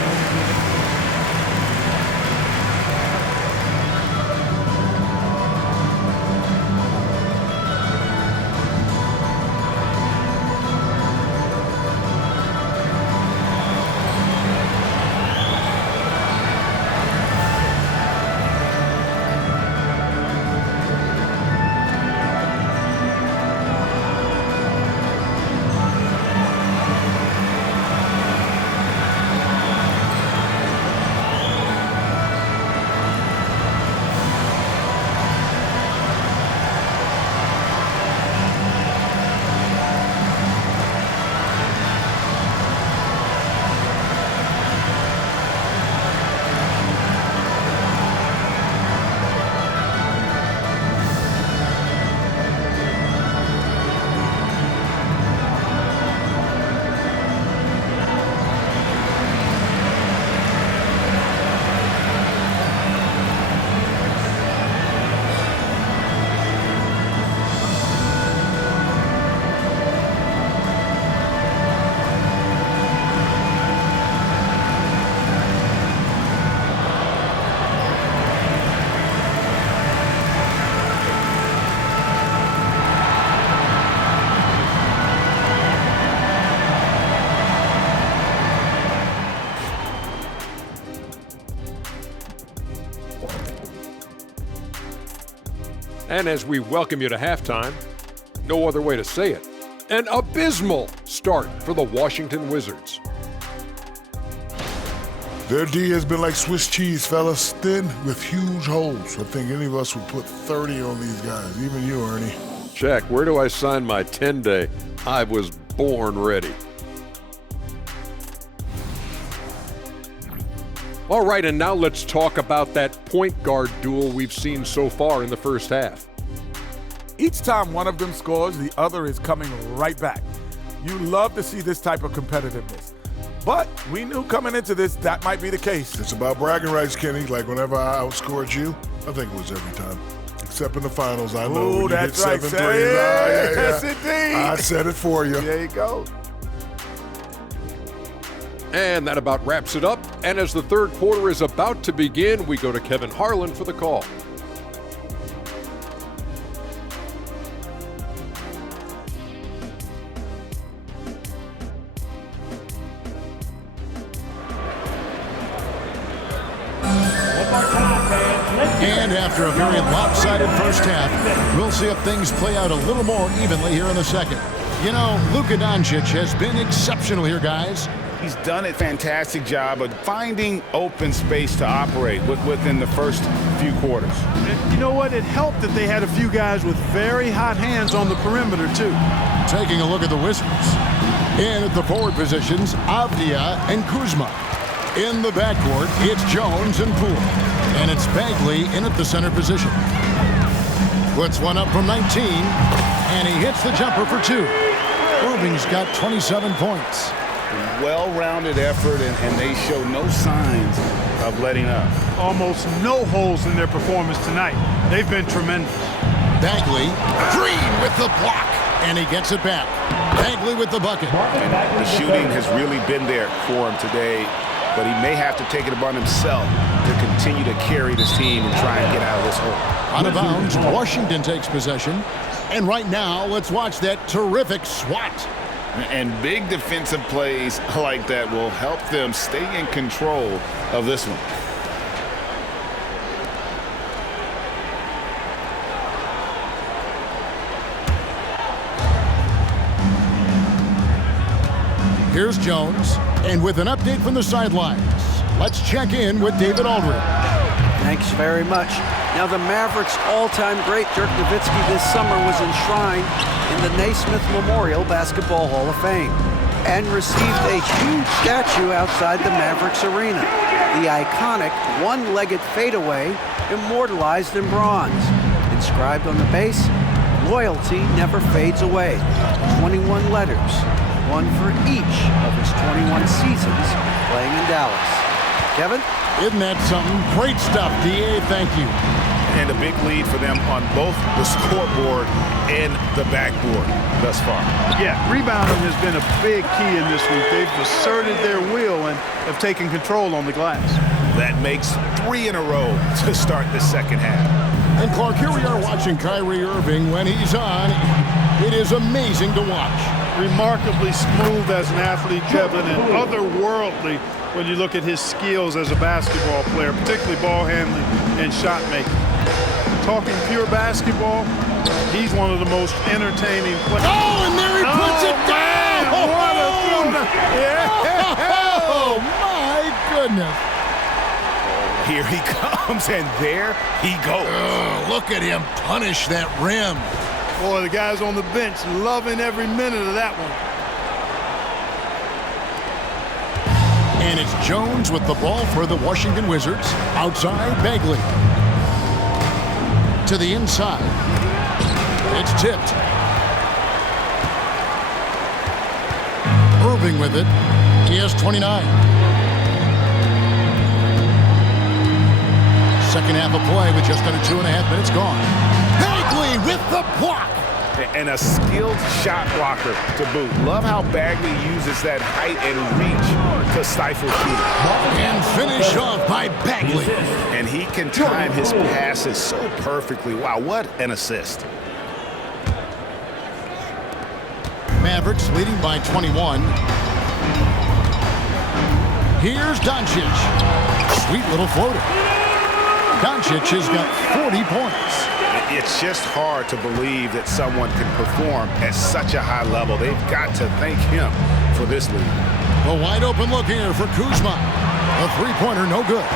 And as we welcome you to halftime, no other way to say it, an abysmal start for the Washington Wizards. Their D has been like Swiss cheese, fellas, thin with huge holes. I think any of us would put 30 on these guys, even you, Ernie. Jack, where do I sign my 10-day? I was born ready. All right, and now let's talk about that point guard duel we've seen so far in the first half. Each time one of them scores, the other is coming right back. You love to see this type of competitiveness. But we knew coming into this that might be the case. It's about bragging rights, Kenny. Like whenever I outscored you, I think it was every time. Except in the finals, I know when you hit 7 threes. Yes, indeed. I said it for you. There you go. And that about wraps it up. And as the third quarter is about to begin, we go to Kevin Harlan for the call. And after a very lopsided first half, we'll see if things play out a little more evenly here in the second. You know, Luka Doncic has been exceptional here, guys. He's done a fantastic job of finding open space to operate within the first few quarters. And you know what? It helped that they had a few guys with very hot hands on the perimeter, too. Taking a look at the Wizards. In at the forward positions, Avdia and Kuzma. In the backcourt, it's Jones and Poole. And it's Bagley in at the center position. Puts one up from 19, and he hits the jumper for 2. Irving's got 27 points. Well-rounded effort, and they show no signs of letting up. Almost no holes in their performance tonight. They've been tremendous. Bagley, Green with the block, and he gets it back. Bagley with the bucket. And the shooting has really been there for him today, but he may have to take it upon himself to continue to carry this team and try and get out of this hole. Out of bounds, Washington takes possession. And right now, let's watch that terrific swat. And big defensive plays like that will help them stay in control of this one. Here's Jones, and with an update from the sidelines, let's check in with David Aldridge. Thanks very much. Now, the Mavericks' all-time great Dirk Nowitzki this summer was enshrined in the Naismith Memorial Basketball Hall of Fame and received a huge statue outside the Mavericks arena. The iconic one-legged fadeaway immortalized in bronze. Inscribed on the base, loyalty never fades away. 21 letters, one for each of his 21 seasons playing in Dallas. Kevin? Isn't that something? Great stuff, D.A. Thank you. And a big lead for them on both the scoreboard and the backboard thus far. Yeah, rebounding has been a big key in this week. They've asserted their will and have taken control on the glass. That makes 3 in a row to start the second half. And Clark, here we are watching Kyrie Irving. When he's on, it is amazing to watch. Remarkably smooth as an athlete, Kevin, and otherworldly when you look at his skills as a basketball player, particularly ball handling and shot making. Talking pure basketball, he's one of the most entertaining players. Oh, and there he puts it down! Man, what a throw! Yeah. Oh, my goodness. Here he comes, and there he goes. Look at him punish that rim. Boy, the guys on the bench loving every minute of that one. And it's Jones with the ball for the Washington Wizards. Outside, Bagley. To the inside. It's tipped. Irving with it. He has 29. Second half of play with just under 2.5 minutes gone. Bagley with the block. And a skilled shot blocker to boot. Love how Bagley uses that height and reach to stifle shooting. And finish off by Bagley. And he can time his passes so perfectly. Wow, what an assist. Mavericks leading by 21. Here's Doncic. Sweet little floater. Doncic has got 40 points. It's just hard to believe that someone can perform at such a high level. They've got to thank him for this lead. A wide open look here for Kuzma. A three-pointer, no good.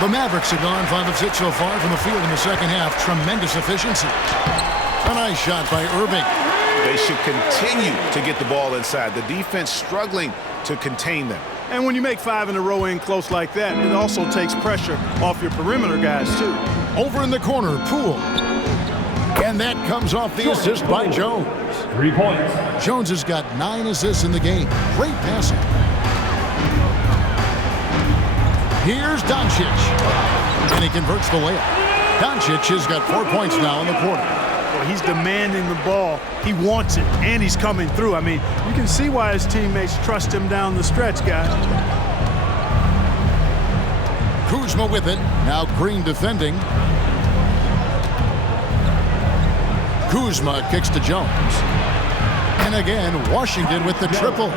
The Mavericks have gone 5 of 6 so far from the field in the second half. Tremendous efficiency. A nice shot by Irving. They should continue to get the ball inside. The defense struggling to contain them. And when you make 5 in a row in close like that, it also takes pressure off your perimeter guys, too. Over in the corner, Poole. And that comes off the assist by Jones. 3 points. Jones has got 9 assists in the game. Great passing. Here's Doncic. And he converts the layup. Doncic has got 4 points now in the quarter. Well, he's demanding the ball. He wants it, and he's coming through. I mean, you can see why his teammates trust him down the stretch, guys. Kuzma with it. Now Green defending. Kuzma kicks to Jones. And again, Washington with the triple.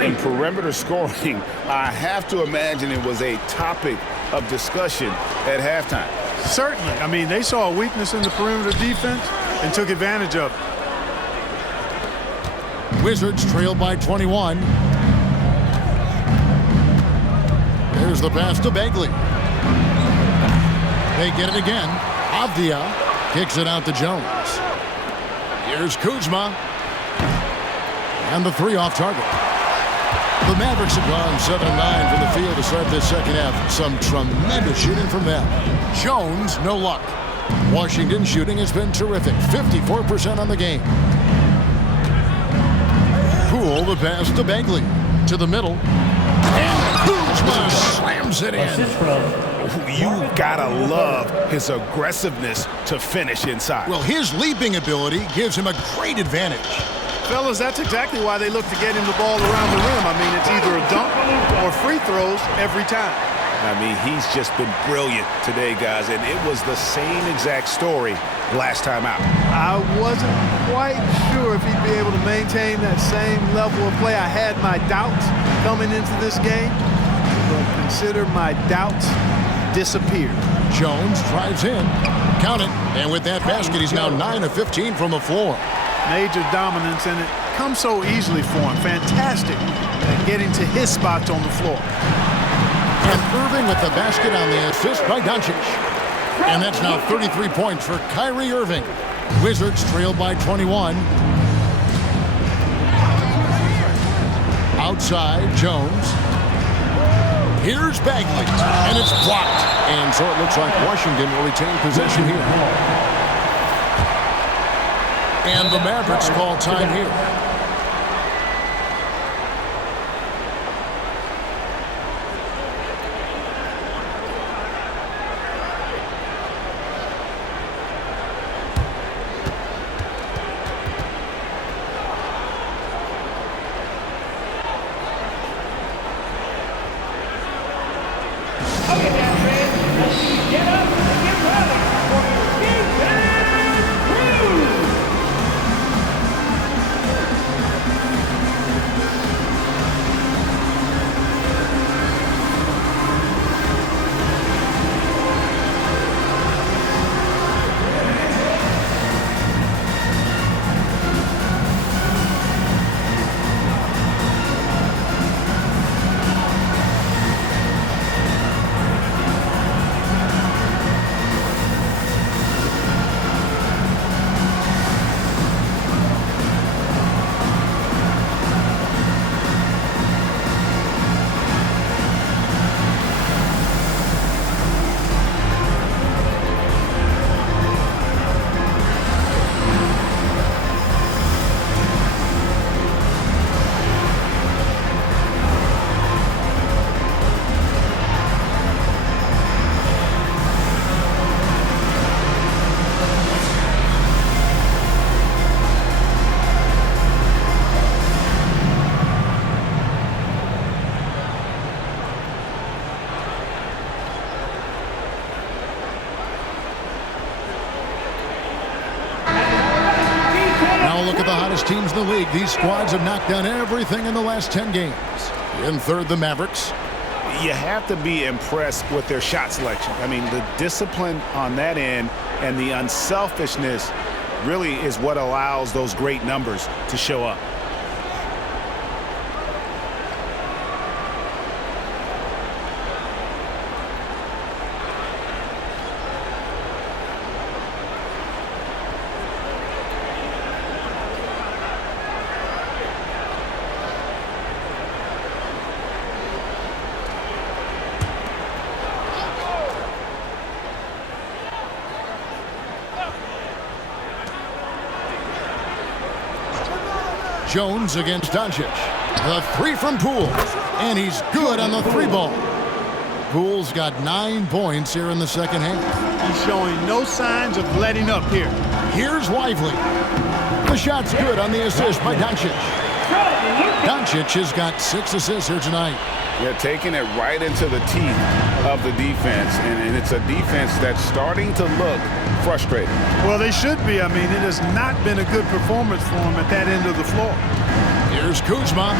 In perimeter scoring, I have to imagine it was a topic of discussion at halftime. Certainly. I mean, they saw a weakness in the perimeter defense and took advantage of it. Wizards trail by 21. There's the pass to Bagley. They get it again. Avdia kicks it out to Jones. Here's Kuzma. And the 3 off target. The Mavericks have gone 7-9 from the field to start this second half. Some tremendous shooting from them. Jones, no luck. Washington shooting has been terrific. 54% on the game. Poole, the pass to Bagley. To the middle. And Kuzma slams it in. You gotta love his aggressiveness to finish inside. Well, his leaping ability gives him a great advantage. Fellas, that's exactly why they look to get him the ball around the rim. I mean, it's either a dunk or free throws every time. I mean, he's just been brilliant today, guys, and it was the same exact story last time out. I wasn't quite sure if he'd be able to maintain that same level of play. I had my doubts coming into this game, but consider my doubts disappeared. Jones drives in. Count it. And with that basket, he's now 9 of 15 from the floor. Major dominance, and it comes so easily for him. Fantastic at getting to his spots on the floor. And Irving with the basket on the assist by Doncic. And that's now 33 points for Kyrie Irving. Wizards trail by 21. Outside, Jones. Here's Bagley. And it's blocked. And so it looks like Washington will retain possession here. And the Mavericks call time here. Teams in the league. These squads have knocked down everything in the last 10 games. In third, the Mavericks. You have to be impressed with their shot selection. I mean, the discipline on that end and the unselfishness really is what allows those great numbers to show up. Jones against Doncic. The three from Poole, and he's good on the three ball. Poole's got 9 points here in the second half. He's showing no signs of letting up here. Here's Lively. The shot's good on the assist by Doncic. Doncic has got 6 assists here tonight. Yeah, taking it right into the teeth of the defense, and it's a defense that's starting to look frustrated. Well, they should be. I mean, it has not been a good performance for them at that end of the floor. Here's Kuzma.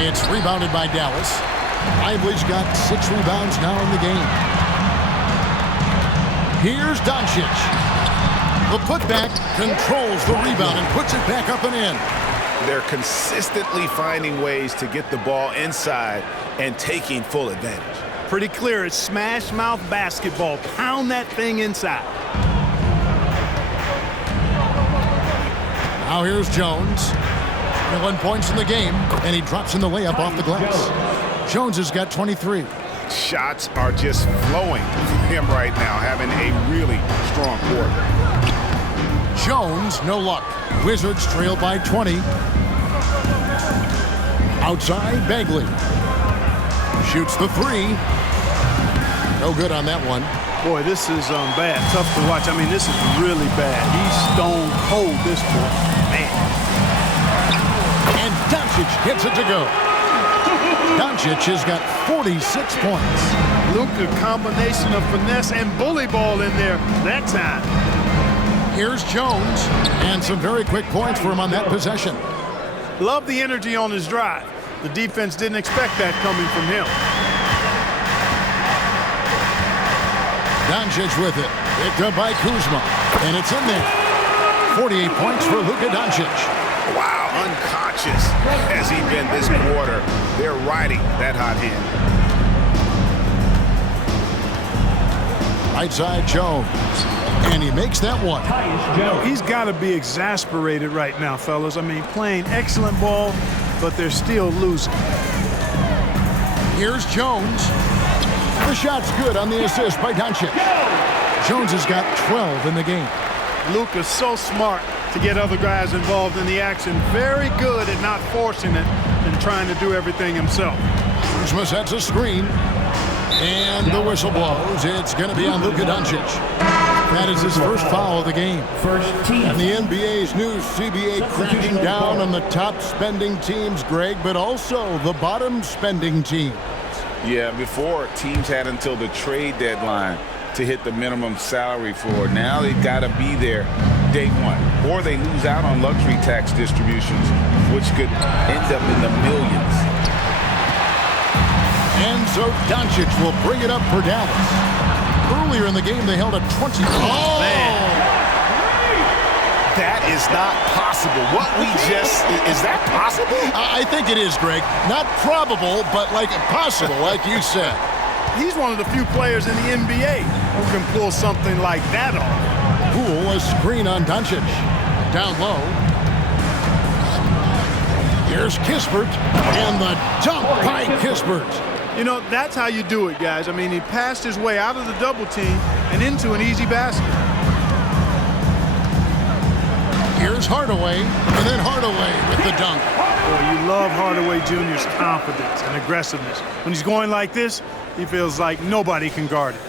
It's rebounded by Dallas. Lively's got 6 rebounds now in the game. Here's Doncic. The putback controls the rebound and puts it back up and in. They're consistently finding ways to get the ball inside and taking full advantage. Pretty clear. It's smash mouth basketball. Pound that thing inside. Now here's Jones. 11 points in the game, and he drops in the layup off the glass. Jones has got 23. Shots are just flowing for him right now, having a really strong quarter. Jones, no luck. Wizards trail by 20. Outside, Bagley. Shoots the 3. No good on that one. Boy, this is bad. Tough to watch. I mean, this is really bad. He's stone cold, this boy. Man. And Doncic gets it to go. Doncic has got 46 points. Luka, combination of finesse and bully ball in there that time. Here's Jones, and some very quick points for him on that possession. Love the energy on his drive. The defense didn't expect that coming from him. Doncic with it. Picked up by Kuzma, and it's in there. 48 points for Luka Doncic. Wow, unconscious has he been this quarter. They're riding that hot hand. Right side, Jones. And he makes that one. He's got to be exasperated right now, fellas. I mean, playing excellent ball, but they're still losing. Here's Jones. The shot's good on the assist by Doncic. Jones has got 12 in the game. Luka's so smart to get other guys involved in the action. Very good at not forcing it and trying to do everything himself. Kuzma sets a screen. And the whistle blows. It's going to be on Luka Doncic. That is his first foul of the game. And the NBA's new CBA cracking down on the top spending teams, Greg, but also the bottom spending teams. Yeah, before teams had until the trade deadline to hit the minimum salary floor. Now they've got to be there day one, or they lose out on luxury tax distributions, which could end up in the millions. And so Doncic will bring it up for Dallas. Earlier in the game, they held a 20. Oh, man. That is not possible. What we just, is that possible? I think it is, Greg. Not probable, but like possible, like you said. He's one of the few players in the NBA who can pull something like that off. Poole, a screen on Doncic. Down low. Here's Kispert, and the dunk by Kispert. You know, that's how you do it, guys. I mean, he passed his way out of the double team and into an easy basket. Here's Hardaway, and then Hardaway with the dunk. Boy, you love Hardaway Jr.'s confidence and aggressiveness. When he's going like this, he feels like nobody can guard it.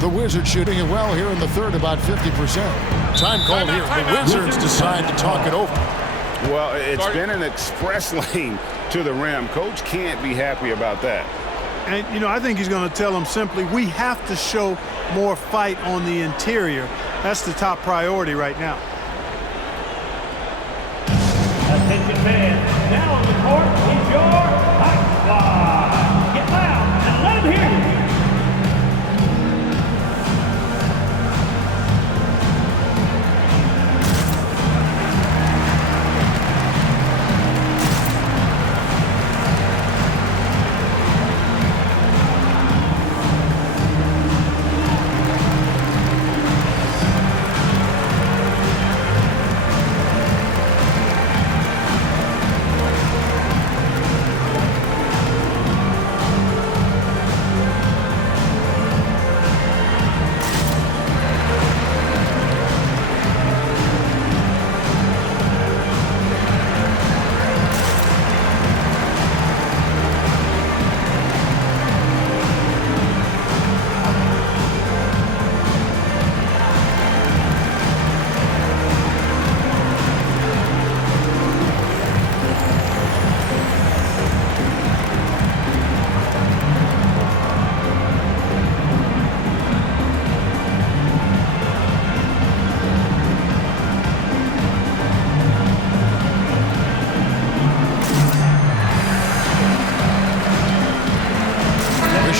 The Wizards shooting it well here in the third, about 50%. Time called here. The Wizards decide to talk it over. Well, it's been an express lane to the rim. Coach can't be happy about that. And, you know, I think he's going to tell them simply, we have to show more fight on the interior. That's the top priority right now. Attention fans, now on the court is your hot squad. Get loud and let them hear you.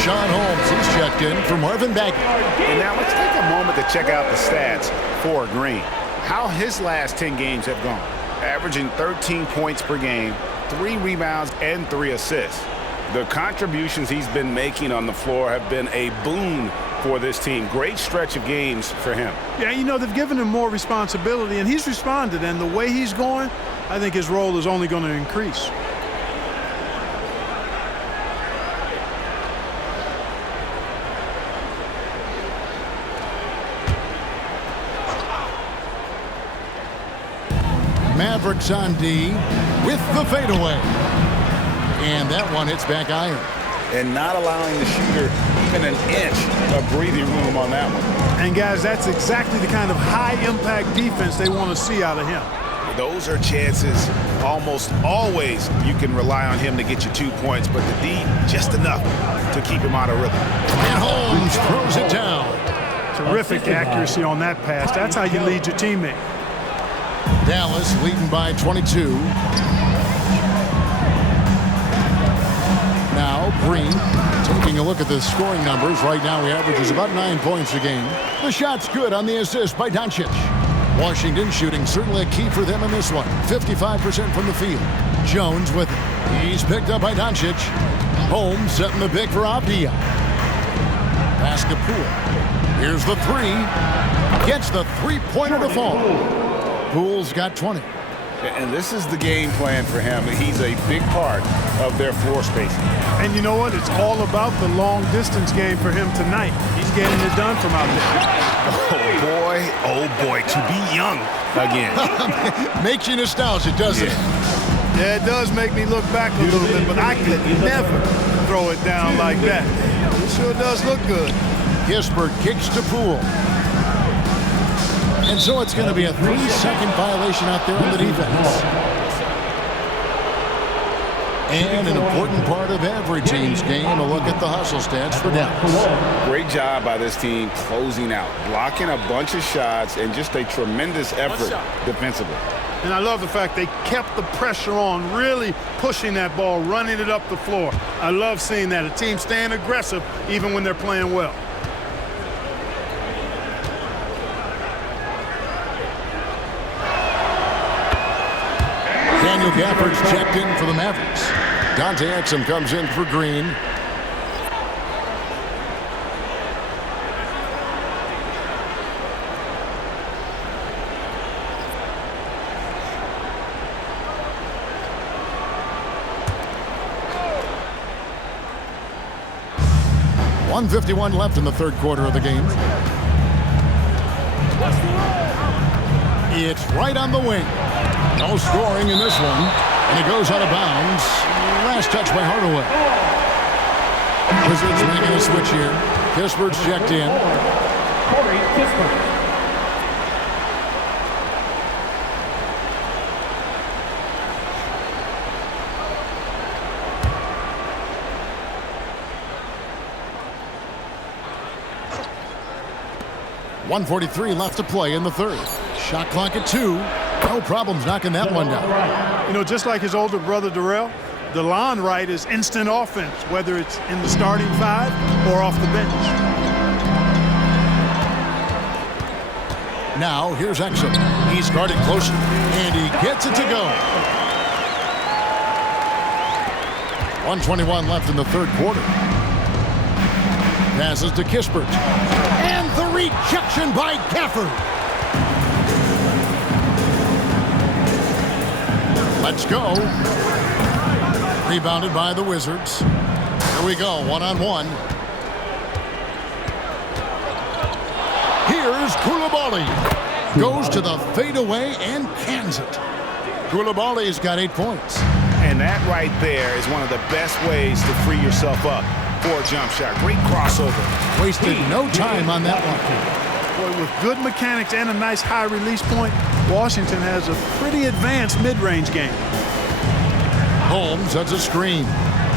Richaun Holmes, he's checked in for Marvin Bagley. And now let's take a moment to check out the stats for Green. How his last 10 games have gone. Averaging 13 points per game, 3 rebounds, and 3 assists. The contributions he's been making on the floor have been a boon for this team. Great stretch of games for him. Yeah, you know, they've given him more responsibility, and he's responded. And the way he's going, I think his role is only going to increase. Mavericks on D with the fadeaway. And that one hits back iron. And not allowing the shooter even an inch of breathing room on that one. And guys, that's exactly the kind of high-impact defense they want to see out of him. Those are chances almost always you can rely on him to get you 2 points, but the D just enough to keep him out of rhythm. And Holmes throws it down. Terrific accuracy on that pass. That's how you lead your teammate. Dallas leading by 22. Now Green taking a look at the scoring numbers. Right now he averages about 9 points a game. The shot's good on the assist by Doncic. Washington shooting certainly a key for them in this one. 55% from the field. Jones with it. He's picked up by Doncic. Holmes setting the pick for Avdia. Pass to Poole. Here's the three. Gets the three-pointer to fall. Poole's got 20. And this is the game plan for him. He's a big part of their floor spacing. And you know what? It's all about the long-distance game for him tonight. He's getting it done from out there. Oh boy, to be young again. Makes you nostalgic, doesn't it? Yeah, it does make me look back a little bit, but I could never throw it down like that. It sure does look good. Kispert kicks to Poole. And so it's going to be a 3-second violation out there on the defense. And an important part of every team's game, a look at the hustle stats for Dallas. Great job by this team closing out, blocking a bunch of shots, and just a tremendous effort defensively. And I love the fact they kept the pressure on, really pushing that ball, running it up the floor. I love seeing that, a team staying aggressive even when they're playing well. Daniel Gafford's checked in for the Mavericks. Dante Exum comes in for Green. .151 left in the third quarter of the game. It's right on the wing. No scoring in this one, and it goes out of bounds. Last touch by Hardaway. Wizards making a switch here. Kispert's checked in. Corey Kispert. .143 left to play in the third. Shot clock at 2. No problems knocking that one down. You know, just like his older brother Darrell, DeLon Wright is instant offense, whether it's in the starting five or off the bench. Now here's Exum. He's guarded closer, and he gets it to go. 1:21 left in the third quarter. Passes to Kispert. And the rejection by Gafford. Let's go. Rebounded by the Wizards. Here we go, one-on-one. Here's Koulibaly. Goes to the fadeaway and cans it. Koulibaly's got 8 points. And that right there is one of the best ways to free yourself up for a jump shot. Great crossover. Wasted no time on that one. Boy, with good mechanics and a nice high release point, Washington has a pretty advanced mid-range game. Holmes sets a screen.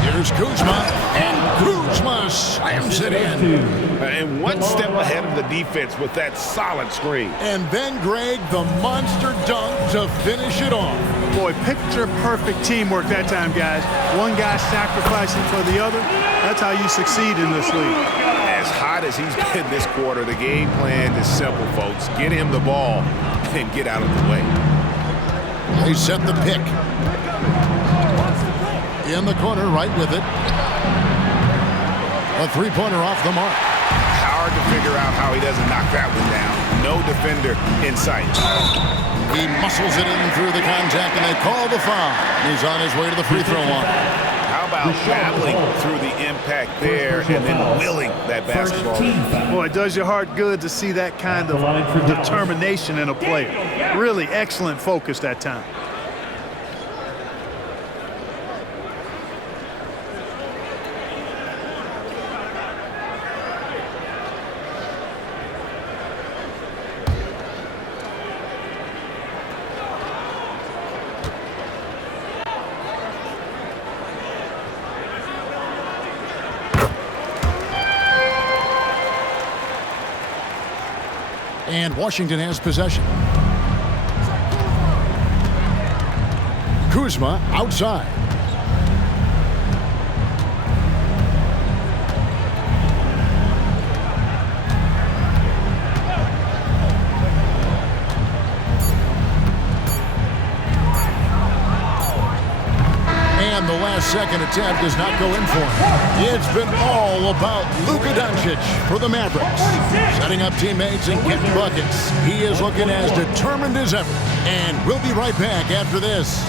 Here's Kuzma, and Kuzma slams it in. And one step ahead of the defense with that solid screen. And then, Greg, the monster dunk to finish it off. Boy, picture-perfect teamwork that time, guys. One guy sacrificing for the other. That's how you succeed in this league. As hot as he's been this quarter, the game plan is simple, folks. Get him the ball and get out of the way. They set the pick. In the corner, right with it. A three-pointer off the mark. Hard to figure out how he doesn't knock that one down. No defender in sight. He muscles it in through the contact, and they call the foul. He's on his way to the free throw line. How about battling through the impact there and then willing that basketball? Boy, it does your heart good to see that kind of determination in a player. Really excellent focus that time. And Washington has possession. Kuzma outside. And the last second attempt does not go in for him. It's been all about Luka Doncic for the Mavericks. Setting up teammates and getting buckets. He is looking as determined as ever. And we'll be right back after this.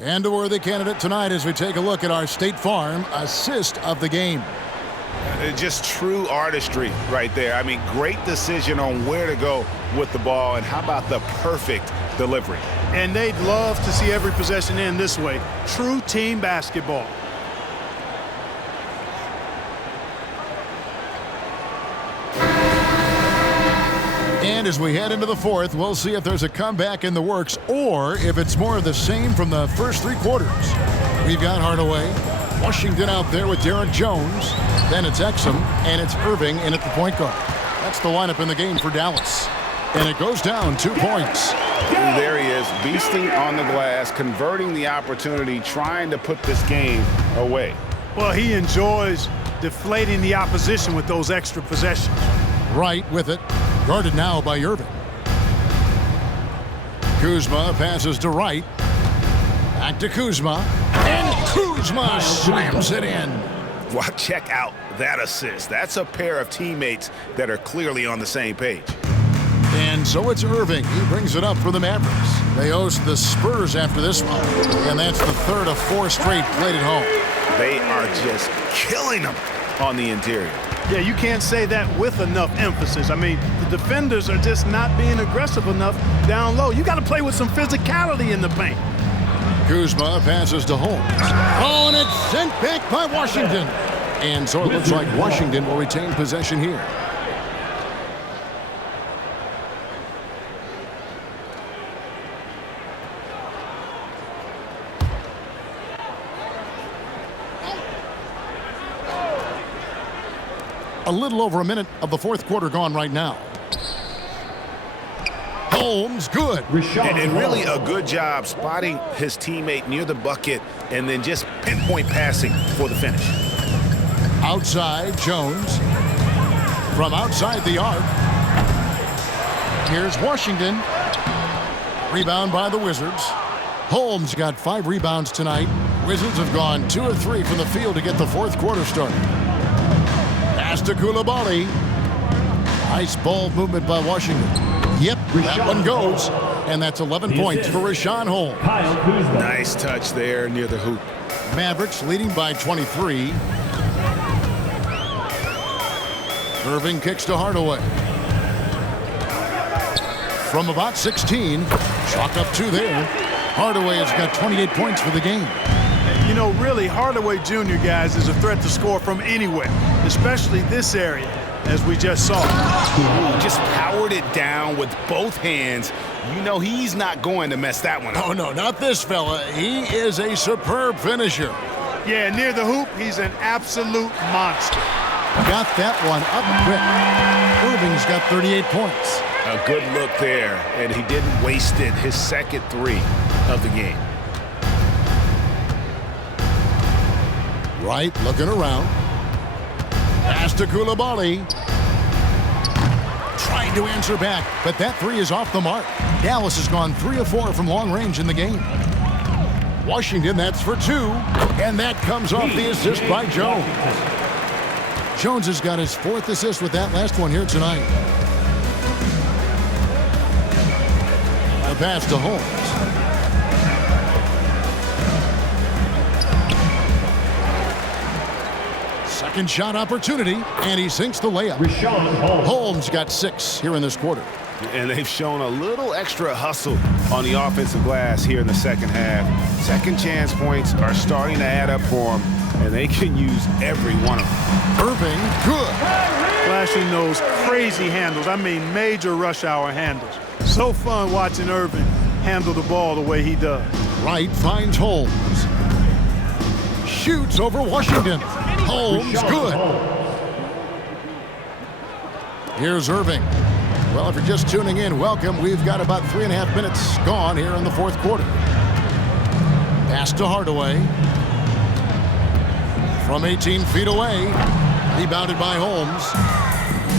And a worthy candidate tonight as we take a look at our State Farm assist of the game. Just true artistry right there. I mean, great decision on where to go with the ball, and how about the perfect delivery? And they'd love to see every possession end this way. True team basketball. And as we head into the fourth, we'll see if there's a comeback in the works or if it's more of the same from the first three quarters. We've got Hardaway, Washington out there with Derek Jones, then it's Exum, and it's Irving in at the point guard. That's the lineup in the game for Dallas. And it goes down 2 points. There he is, beasting on the glass, converting the opportunity, trying to put this game away. Well, he enjoys deflating the opposition with those extra possessions. Right with it. Guarded now by Irving. Kuzma passes to Wright. Back to Kuzma. And Kuzma slams it in. Well, check out that assist. That's a pair of teammates that are clearly on the same page. And so it's Irving. He brings it up for the Mavericks. They host the Spurs after this one. And that's the third of 4 straight played at home. They are just killing them on the interior. Yeah, you can't say that with enough emphasis. I mean, the defenders are just not being aggressive enough down low. You got to play with some physicality in the paint. Kuzma passes to Holmes. Oh, and it's sent back by Washington. And so it looks like Washington will retain possession here. A little over a minute of the fourth quarter gone right now. Holmes, good. And really a good job spotting his teammate near the bucket and then just pinpoint passing for the finish. Outside, Jones. From outside the arc. Here's Washington. Rebound by the Wizards. Holmes got 5 rebounds tonight. Wizards have gone 2 of 3 from the field to get the fourth quarter started. Pass to Coulibaly. Nice ball movement by Washington. Yep, that one goes. And that's 11 points for Rashawn Holmes. Nice touch there near the hoop. Mavericks leading by 23. Irving kicks to Hardaway. From about 16, chalk up 2 there. Hardaway has got 28 points for the game. You know, really, Hardaway Jr., guys, is a threat to score from anywhere, especially this area, as we just saw. Just powered it down with both hands. You know he's not going to mess that one up. Oh, no, not this fella. He is a superb finisher. Yeah, near the hoop, he's an absolute monster. Got that one up quick. Irving's got 38 points. A good look there, and he didn't waste it. His second 3 of the game. Wright looking around. Pass to Coulibaly. Trying to answer back, but that 3 is off the mark. Dallas has gone 3 of 4 from long range in the game. Washington, that's for 2, and that comes off the assist by Jones. Jones has got his 4th assist with that last one here tonight. A pass to Holmes. Second shot opportunity, and he sinks the layup. Holmes got 6 here in this quarter. And they've shown a little extra hustle on the offensive glass here in the second half. Second chance points are starting to add up for them, and they can use every one of them. Irving, good. Flashing those crazy handles. I mean, major rush hour handles. So fun watching Irving handle the ball the way he does. Wright finds Holmes. Shoots over Washington. Holmes, good. Here's Irving. Well, if you're just tuning in, welcome. We've got about 3.5 minutes gone here in the 4th quarter. Pass to Hardaway. From 18 feet away. Rebounded by Holmes.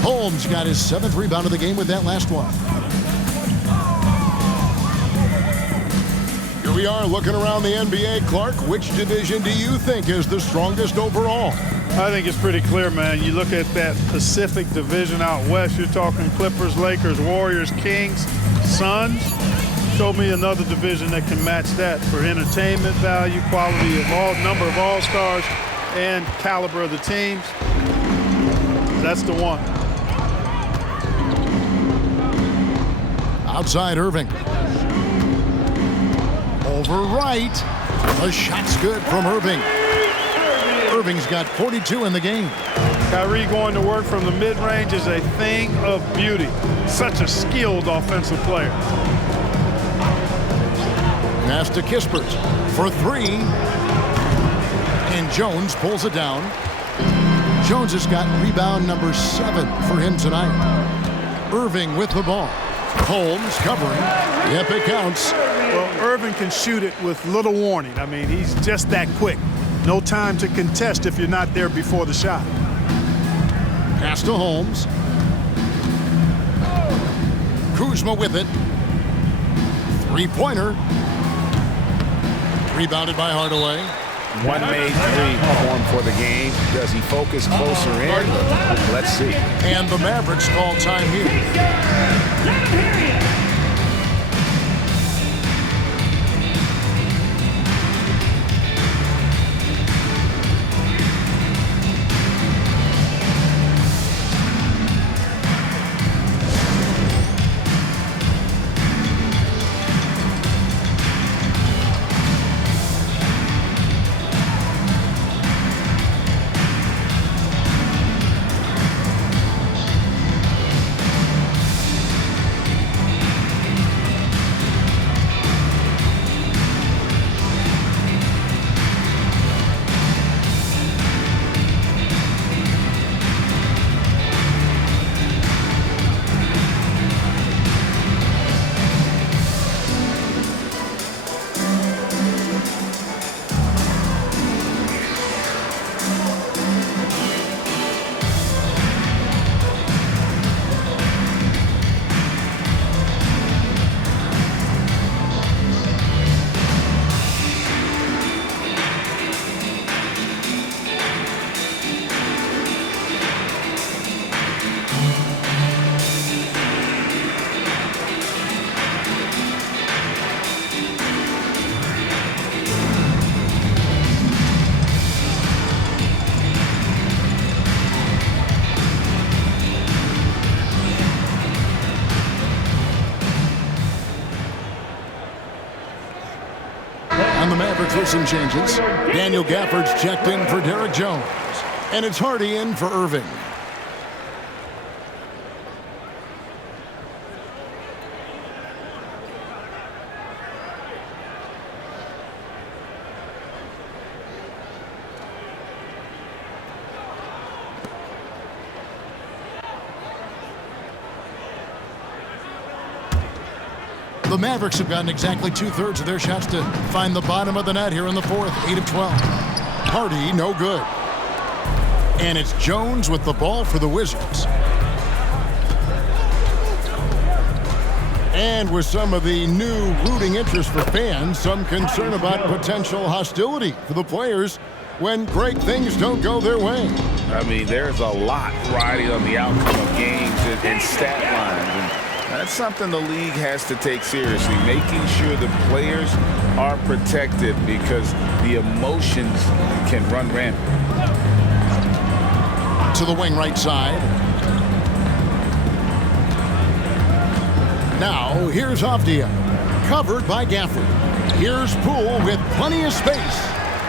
Holmes got his 7th rebound of the game with that last one. Here we are looking around the NBA. Clark, which division do you think is the strongest overall? I think it's pretty clear, man. You look at that Pacific Division out west, you're talking Clippers, Lakers, Warriors, Kings, Suns. Show me another division that can match that for entertainment value, quality of number of all-stars, and caliber of the teams. That's the one. Outside Irving. Over Wright. The shot's good from Irving. Irving's got 42 in the game. Kyrie going to work from the mid-range is a thing of beauty. Such a skilled offensive player. Pass to Kispert for 3. And Jones pulls it down. Jones has got rebound number 7 for him tonight. Irving with the ball. Holmes covering. Yep, it counts. Well, Irving can shoot it with little warning. I mean, he's just that quick. No time to contest if you're not there before the shot. Pass to Holmes. Kuzma with it. 3-pointer. Rebounded by Hardaway. One made 3 form for the game. Does he focus closer in? Let's see. And the Mavericks call time here. Mavericks with some changes. Daniel Gafford's checked in for Derek Jones. And it's Hardy in for Irving. The Mavericks have gotten exactly 2/3 of their shots to find the bottom of the net here in the fourth. 8 of 12. Hardy, no good. And it's Jones with the ball for the Wizards. And with some of the new rooting interest for fans, some concern about potential hostility for the players when great things don't go their way. I mean, there's a lot riding on the outcome of games and stat lines. And that's something the league has to take seriously, making sure the players are protected because the emotions can run rampant. To the wing right side. Now, here's Avdia, covered by Gafford. Here's Poole with plenty of space.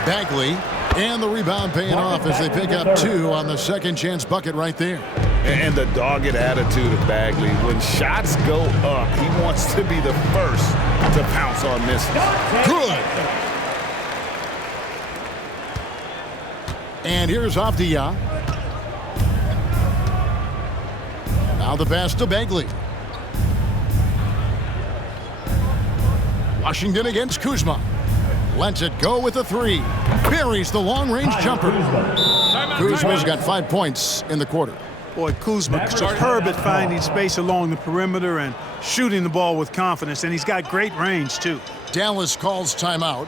Bagley, and the rebound paying off as they pick up 2 on the second chance bucket right there. And the dogged attitude of Bagley. When shots go up, he wants to be the first to pounce on misses. Good. And here's Avdia. Now the pass to Bagley. Washington against Kuzma. Lets it go with a 3. Buries the long-range jumper. Kuzma's got 5 points in the quarter. Boy, Kuzma superb at finding space along the perimeter and shooting the ball with confidence, and he's got great range, too. Dallas calls timeout.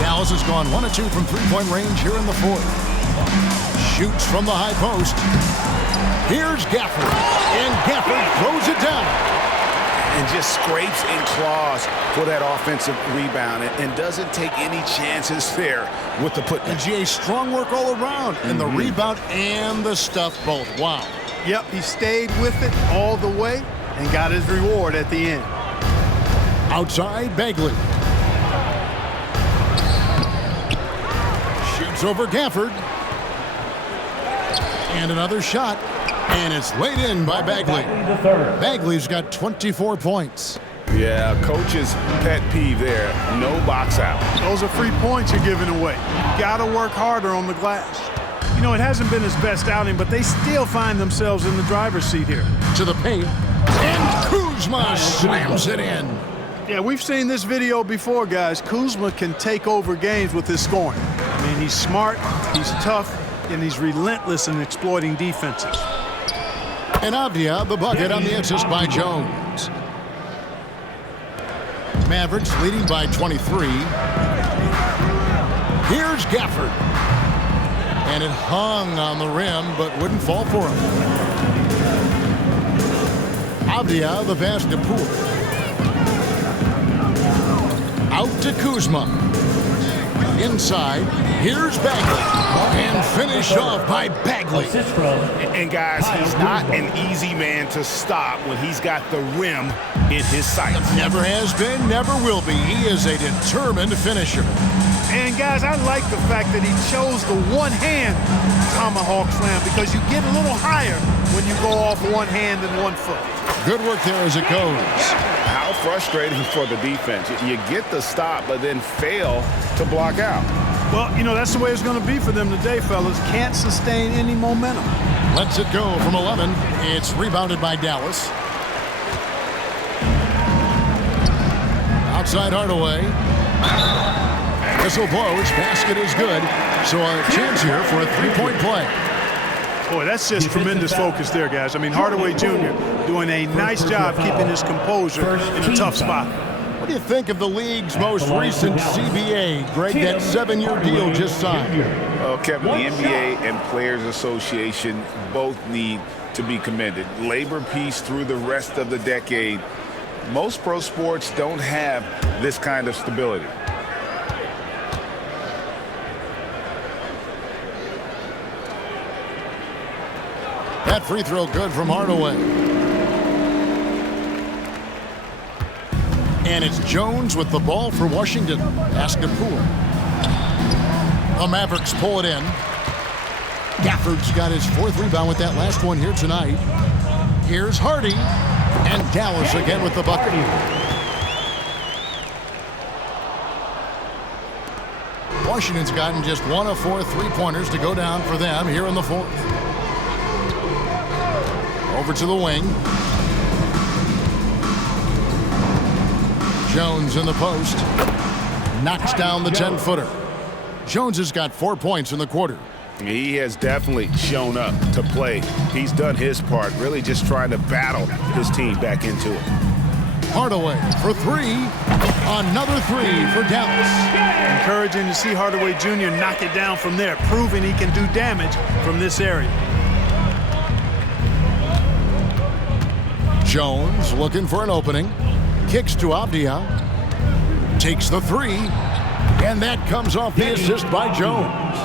Dallas has gone 1 of 2 from three-point range here in the fourth. Shoots from the high post. Here's Gafford, and Gafford throws it down. And just scrapes and claws for that offensive rebound and doesn't take any chances there with the putback. And GA, strong work all around, and the rebound and the stuff both. Wow. Yep, he stayed with it all the way and got his reward at the end. Outside, Bagley. Shoots over Gafford. And another shot. And it's laid in by Bagley. Bagley's got 24 points. Yeah, coach's pet peeve there. No box out. Those are free points you're giving away. You got to work harder on the glass. You know, it hasn't been his best outing, but they still find themselves in the driver's seat here. To the paint. And Kuzma slams it in. Yeah, we've seen this video before, guys. Kuzma can take over games with his scoring. I mean, he's smart, he's tough, and he's relentless in exploiting defenses. And Avdia, the bucket on the assist by Jones. Mavericks leading by 23. Here's Gafford. And it hung on the rim, but wouldn't fall for him. Avdia, the pass to Poole. Out to Kuzma. Inside, here's Bagley. And finished off by Bagley. And guys, he's not an easy man to stop when he's got the rim in his sights. Never has been, never will be. He is a determined finisher. And guys, I like the fact that he chose the one-hand tomahawk slam because you get a little higher when you go off one hand and 1 foot. Good work there as it goes. How frustrating for the defense. You get the stop, but then fail to block out. Well, you know, that's the way it's going to be for them today, fellas. Can't sustain any momentum. Lets it go from 11. It's rebounded by Dallas. Outside Hardaway. Whistle blows. Basket is good. So a chance here for a three-point play. Boy, that's just tremendous focus there, guys. I mean, Hardaway Jr. doing a nice job keeping his composure in a tough spot. What do you think of the league's most recent CBA? Greg, that 7-year deal just signed. Well, Kevin, the NBA and Players Association both need to be commended. Labor peace through the rest of the decade. Most pro sports don't have this kind of stability. That free throw good from Hardaway. And it's Jones with the ball for Washington. Pass to Poole. The Mavericks pull it in. Gafford's got his 4th rebound with that last one here tonight. Here's Hardy. And Dallas again with the bucket. Washington's gotten just 1 of 4 3-pointers to go down for them here in the 4th. Over to the wing. Jones in the post. Knocks down the 10-footer. Jones has got 4 points in the quarter. He has definitely shown up to play. He's done his part, really just trying to battle his team back into it. Hardaway for 3. Another 3 for Dallas. Encouraging to see Hardaway Jr. knock it down from there, proving he can do damage from this area. Jones looking for an opening. Kicks to Avdia. Takes the 3. And that comes off the assist by Jones.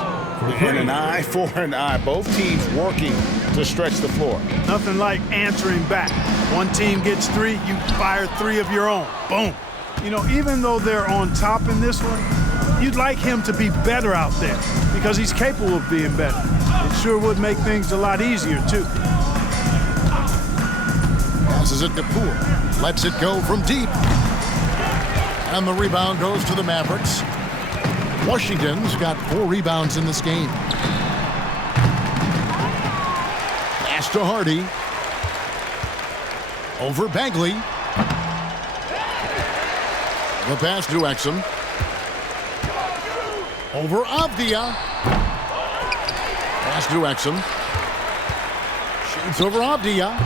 And an eye for an eye. Both teams working to stretch the floor. Nothing like answering back. One team gets 3, you fire 3 of your own. Boom. You know, even though they're on top in this one, you'd like him to be better out there because he's capable of being better. It sure would make things a lot easier, too. Passes it to Poole. Lets it go from deep. And the rebound goes to the Mavericks. Washington's got 4 rebounds in this game. Pass to Hardy. Over Bagley. The pass to Exum. Over Avdia. Pass to Exum. Shoots over Avdia.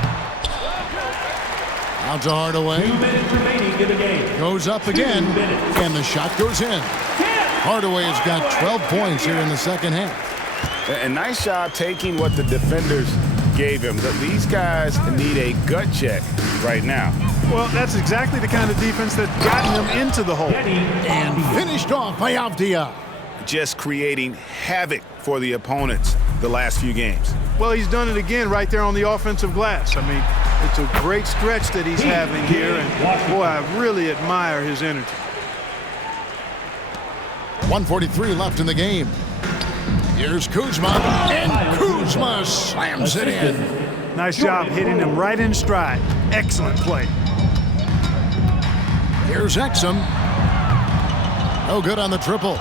Out to Hardaway. 2 minutes remaining in the game. Goes up again, and the shot goes in. Hardaway has got 12 points here in the second half. A nice job taking what the defenders gave him. These guys need a gut check right now. Well, that's exactly the kind of defense that got him into the hole. And finished off by Avdia. Just creating havoc for the opponents the last few games. Well, he's done it again right there on the offensive glass. I mean, it's a great stretch that he's having here, and boy, I really admire his energy. 1:43 left in the game. Here's Kuzma, and Kuzma slams it in. Nice job hitting him right in stride. Excellent play. Here's Exum. No good on the triple.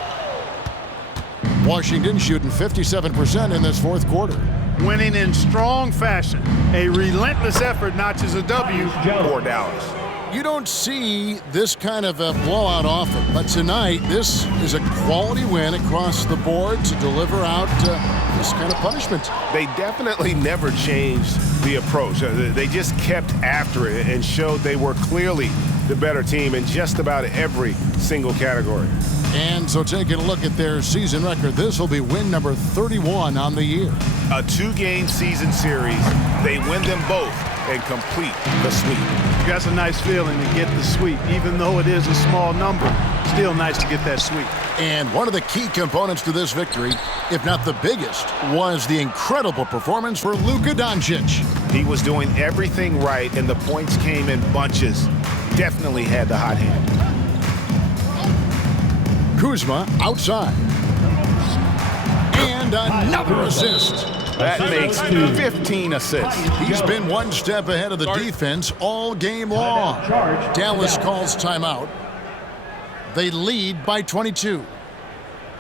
Washington shooting 57% in this 4th quarter. Winning in strong fashion. A relentless effort notches a W for Dallas. You don't see this kind of a blowout often, but tonight this is a quality win across the board to deliver out this kind of punishment. They definitely never changed the approach. They just kept after it and showed they were clearly the better team in just about every single category. And so taking a look at their season record, this will be win number 31 on the year. A 2-game season series. They win them both and complete the sweep. That's a nice feeling to get the sweep. Even though it is a small number, still nice to get that sweep. And one of the key components to this victory, if not the biggest, was the incredible performance for Luka Doncic. He was doing everything right, and the points came in bunches. Definitely had the hot hand. Kuzma outside. And another assist. That makes 15 assists. He's been one step ahead of the defense all game long. Dallas calls timeout. They lead by 22.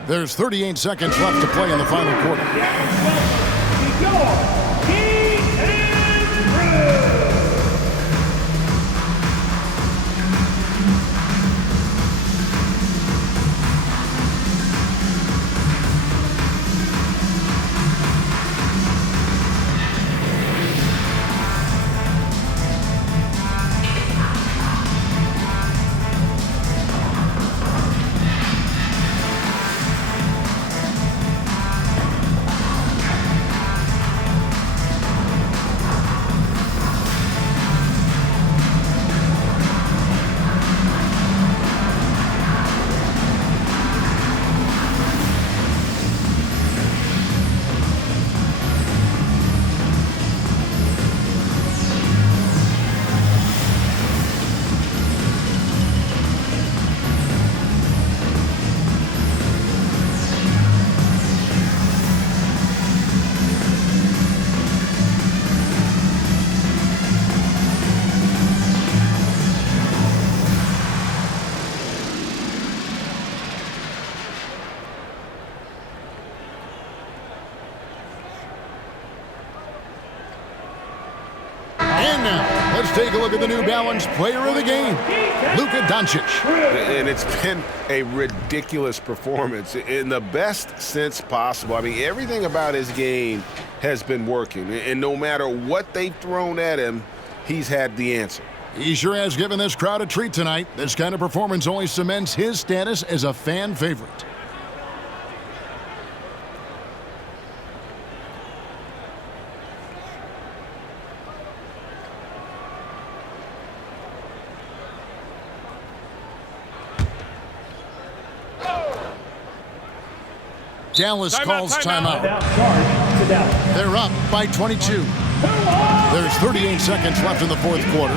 There's 38 seconds left to play in the final quarter. And now, let's take a look at the New Balance player of the game, Luka Doncic. And it's been a ridiculous performance in the best sense possible. I mean, everything about his game has been working. And no matter what they've thrown at him, he's had the answer. He sure has given this crowd a treat tonight. This kind of performance only cements his status as a fan favorite. Dallas calls timeout. They're up by 22. There's 38 seconds left in the fourth quarter.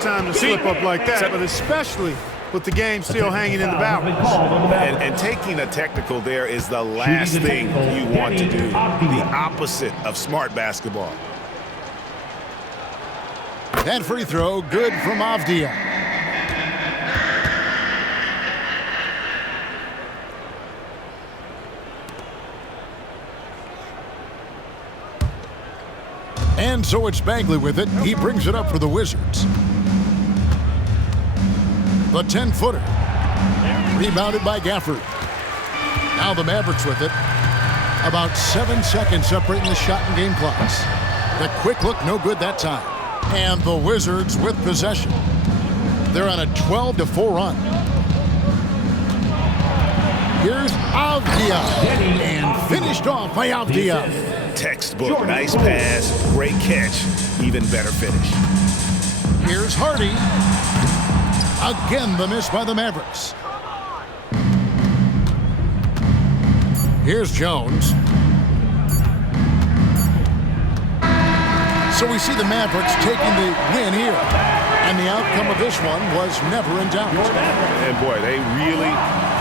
Time to slip up like that, but especially with the game still hanging in the balance. And taking a technical there is the last thing you want to do. The opposite of smart basketball. That free throw, good from Avdia. And so it's Bagley with it. He brings it up for the Wizards. The 10-footer. Rebounded by Gafford. Now the Mavericks with it. About 7 seconds separating the shot and game clocks. The quick look, no good that time. And the Wizards with possession. They're on a 12-4 run. Here's Avdia. And finished off by Avdia. Textbook, nice pass, great catch, even better finish. Here's Hardy. Again, the miss by the Mavericks. Here's Jones. So we see the Mavericks taking the win here. And the outcome of this one was never in doubt. And boy, they really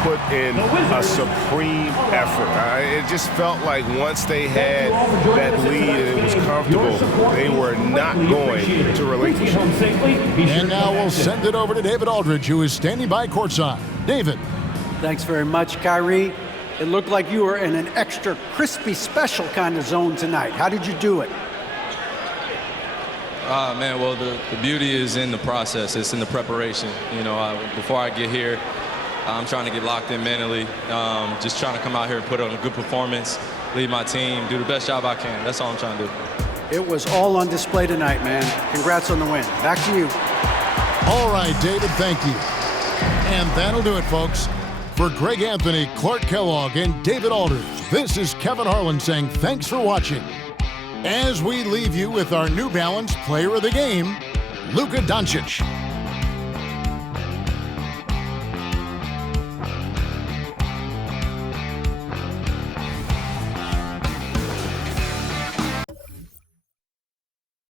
put in a supreme effort. It just felt like once they had that lead and it was comfortable, they were not going to relinquish it. And now we'll send it over to David Aldridge, who is standing by courtside. David. Thanks very much, Kyrie. It looked like you were in an extra crispy special kind of zone tonight. How did you do it? Man, well, the beauty is in the process. It's in the preparation. You know, before I get here, I'm trying to get locked in mentally. Just trying to come out here and put on a good performance, lead my team, do the best job I can. That's all I'm trying to do. It was all on display tonight, man. Congrats on the win. Back to you. All right, David, thank you. And that'll do it, folks. For Greg Anthony, Clark Kellogg, and David Aldridge, this is Kevin Harlan saying thanks for watching. As we leave you with our New Balance Player of the Game, Luka Doncic.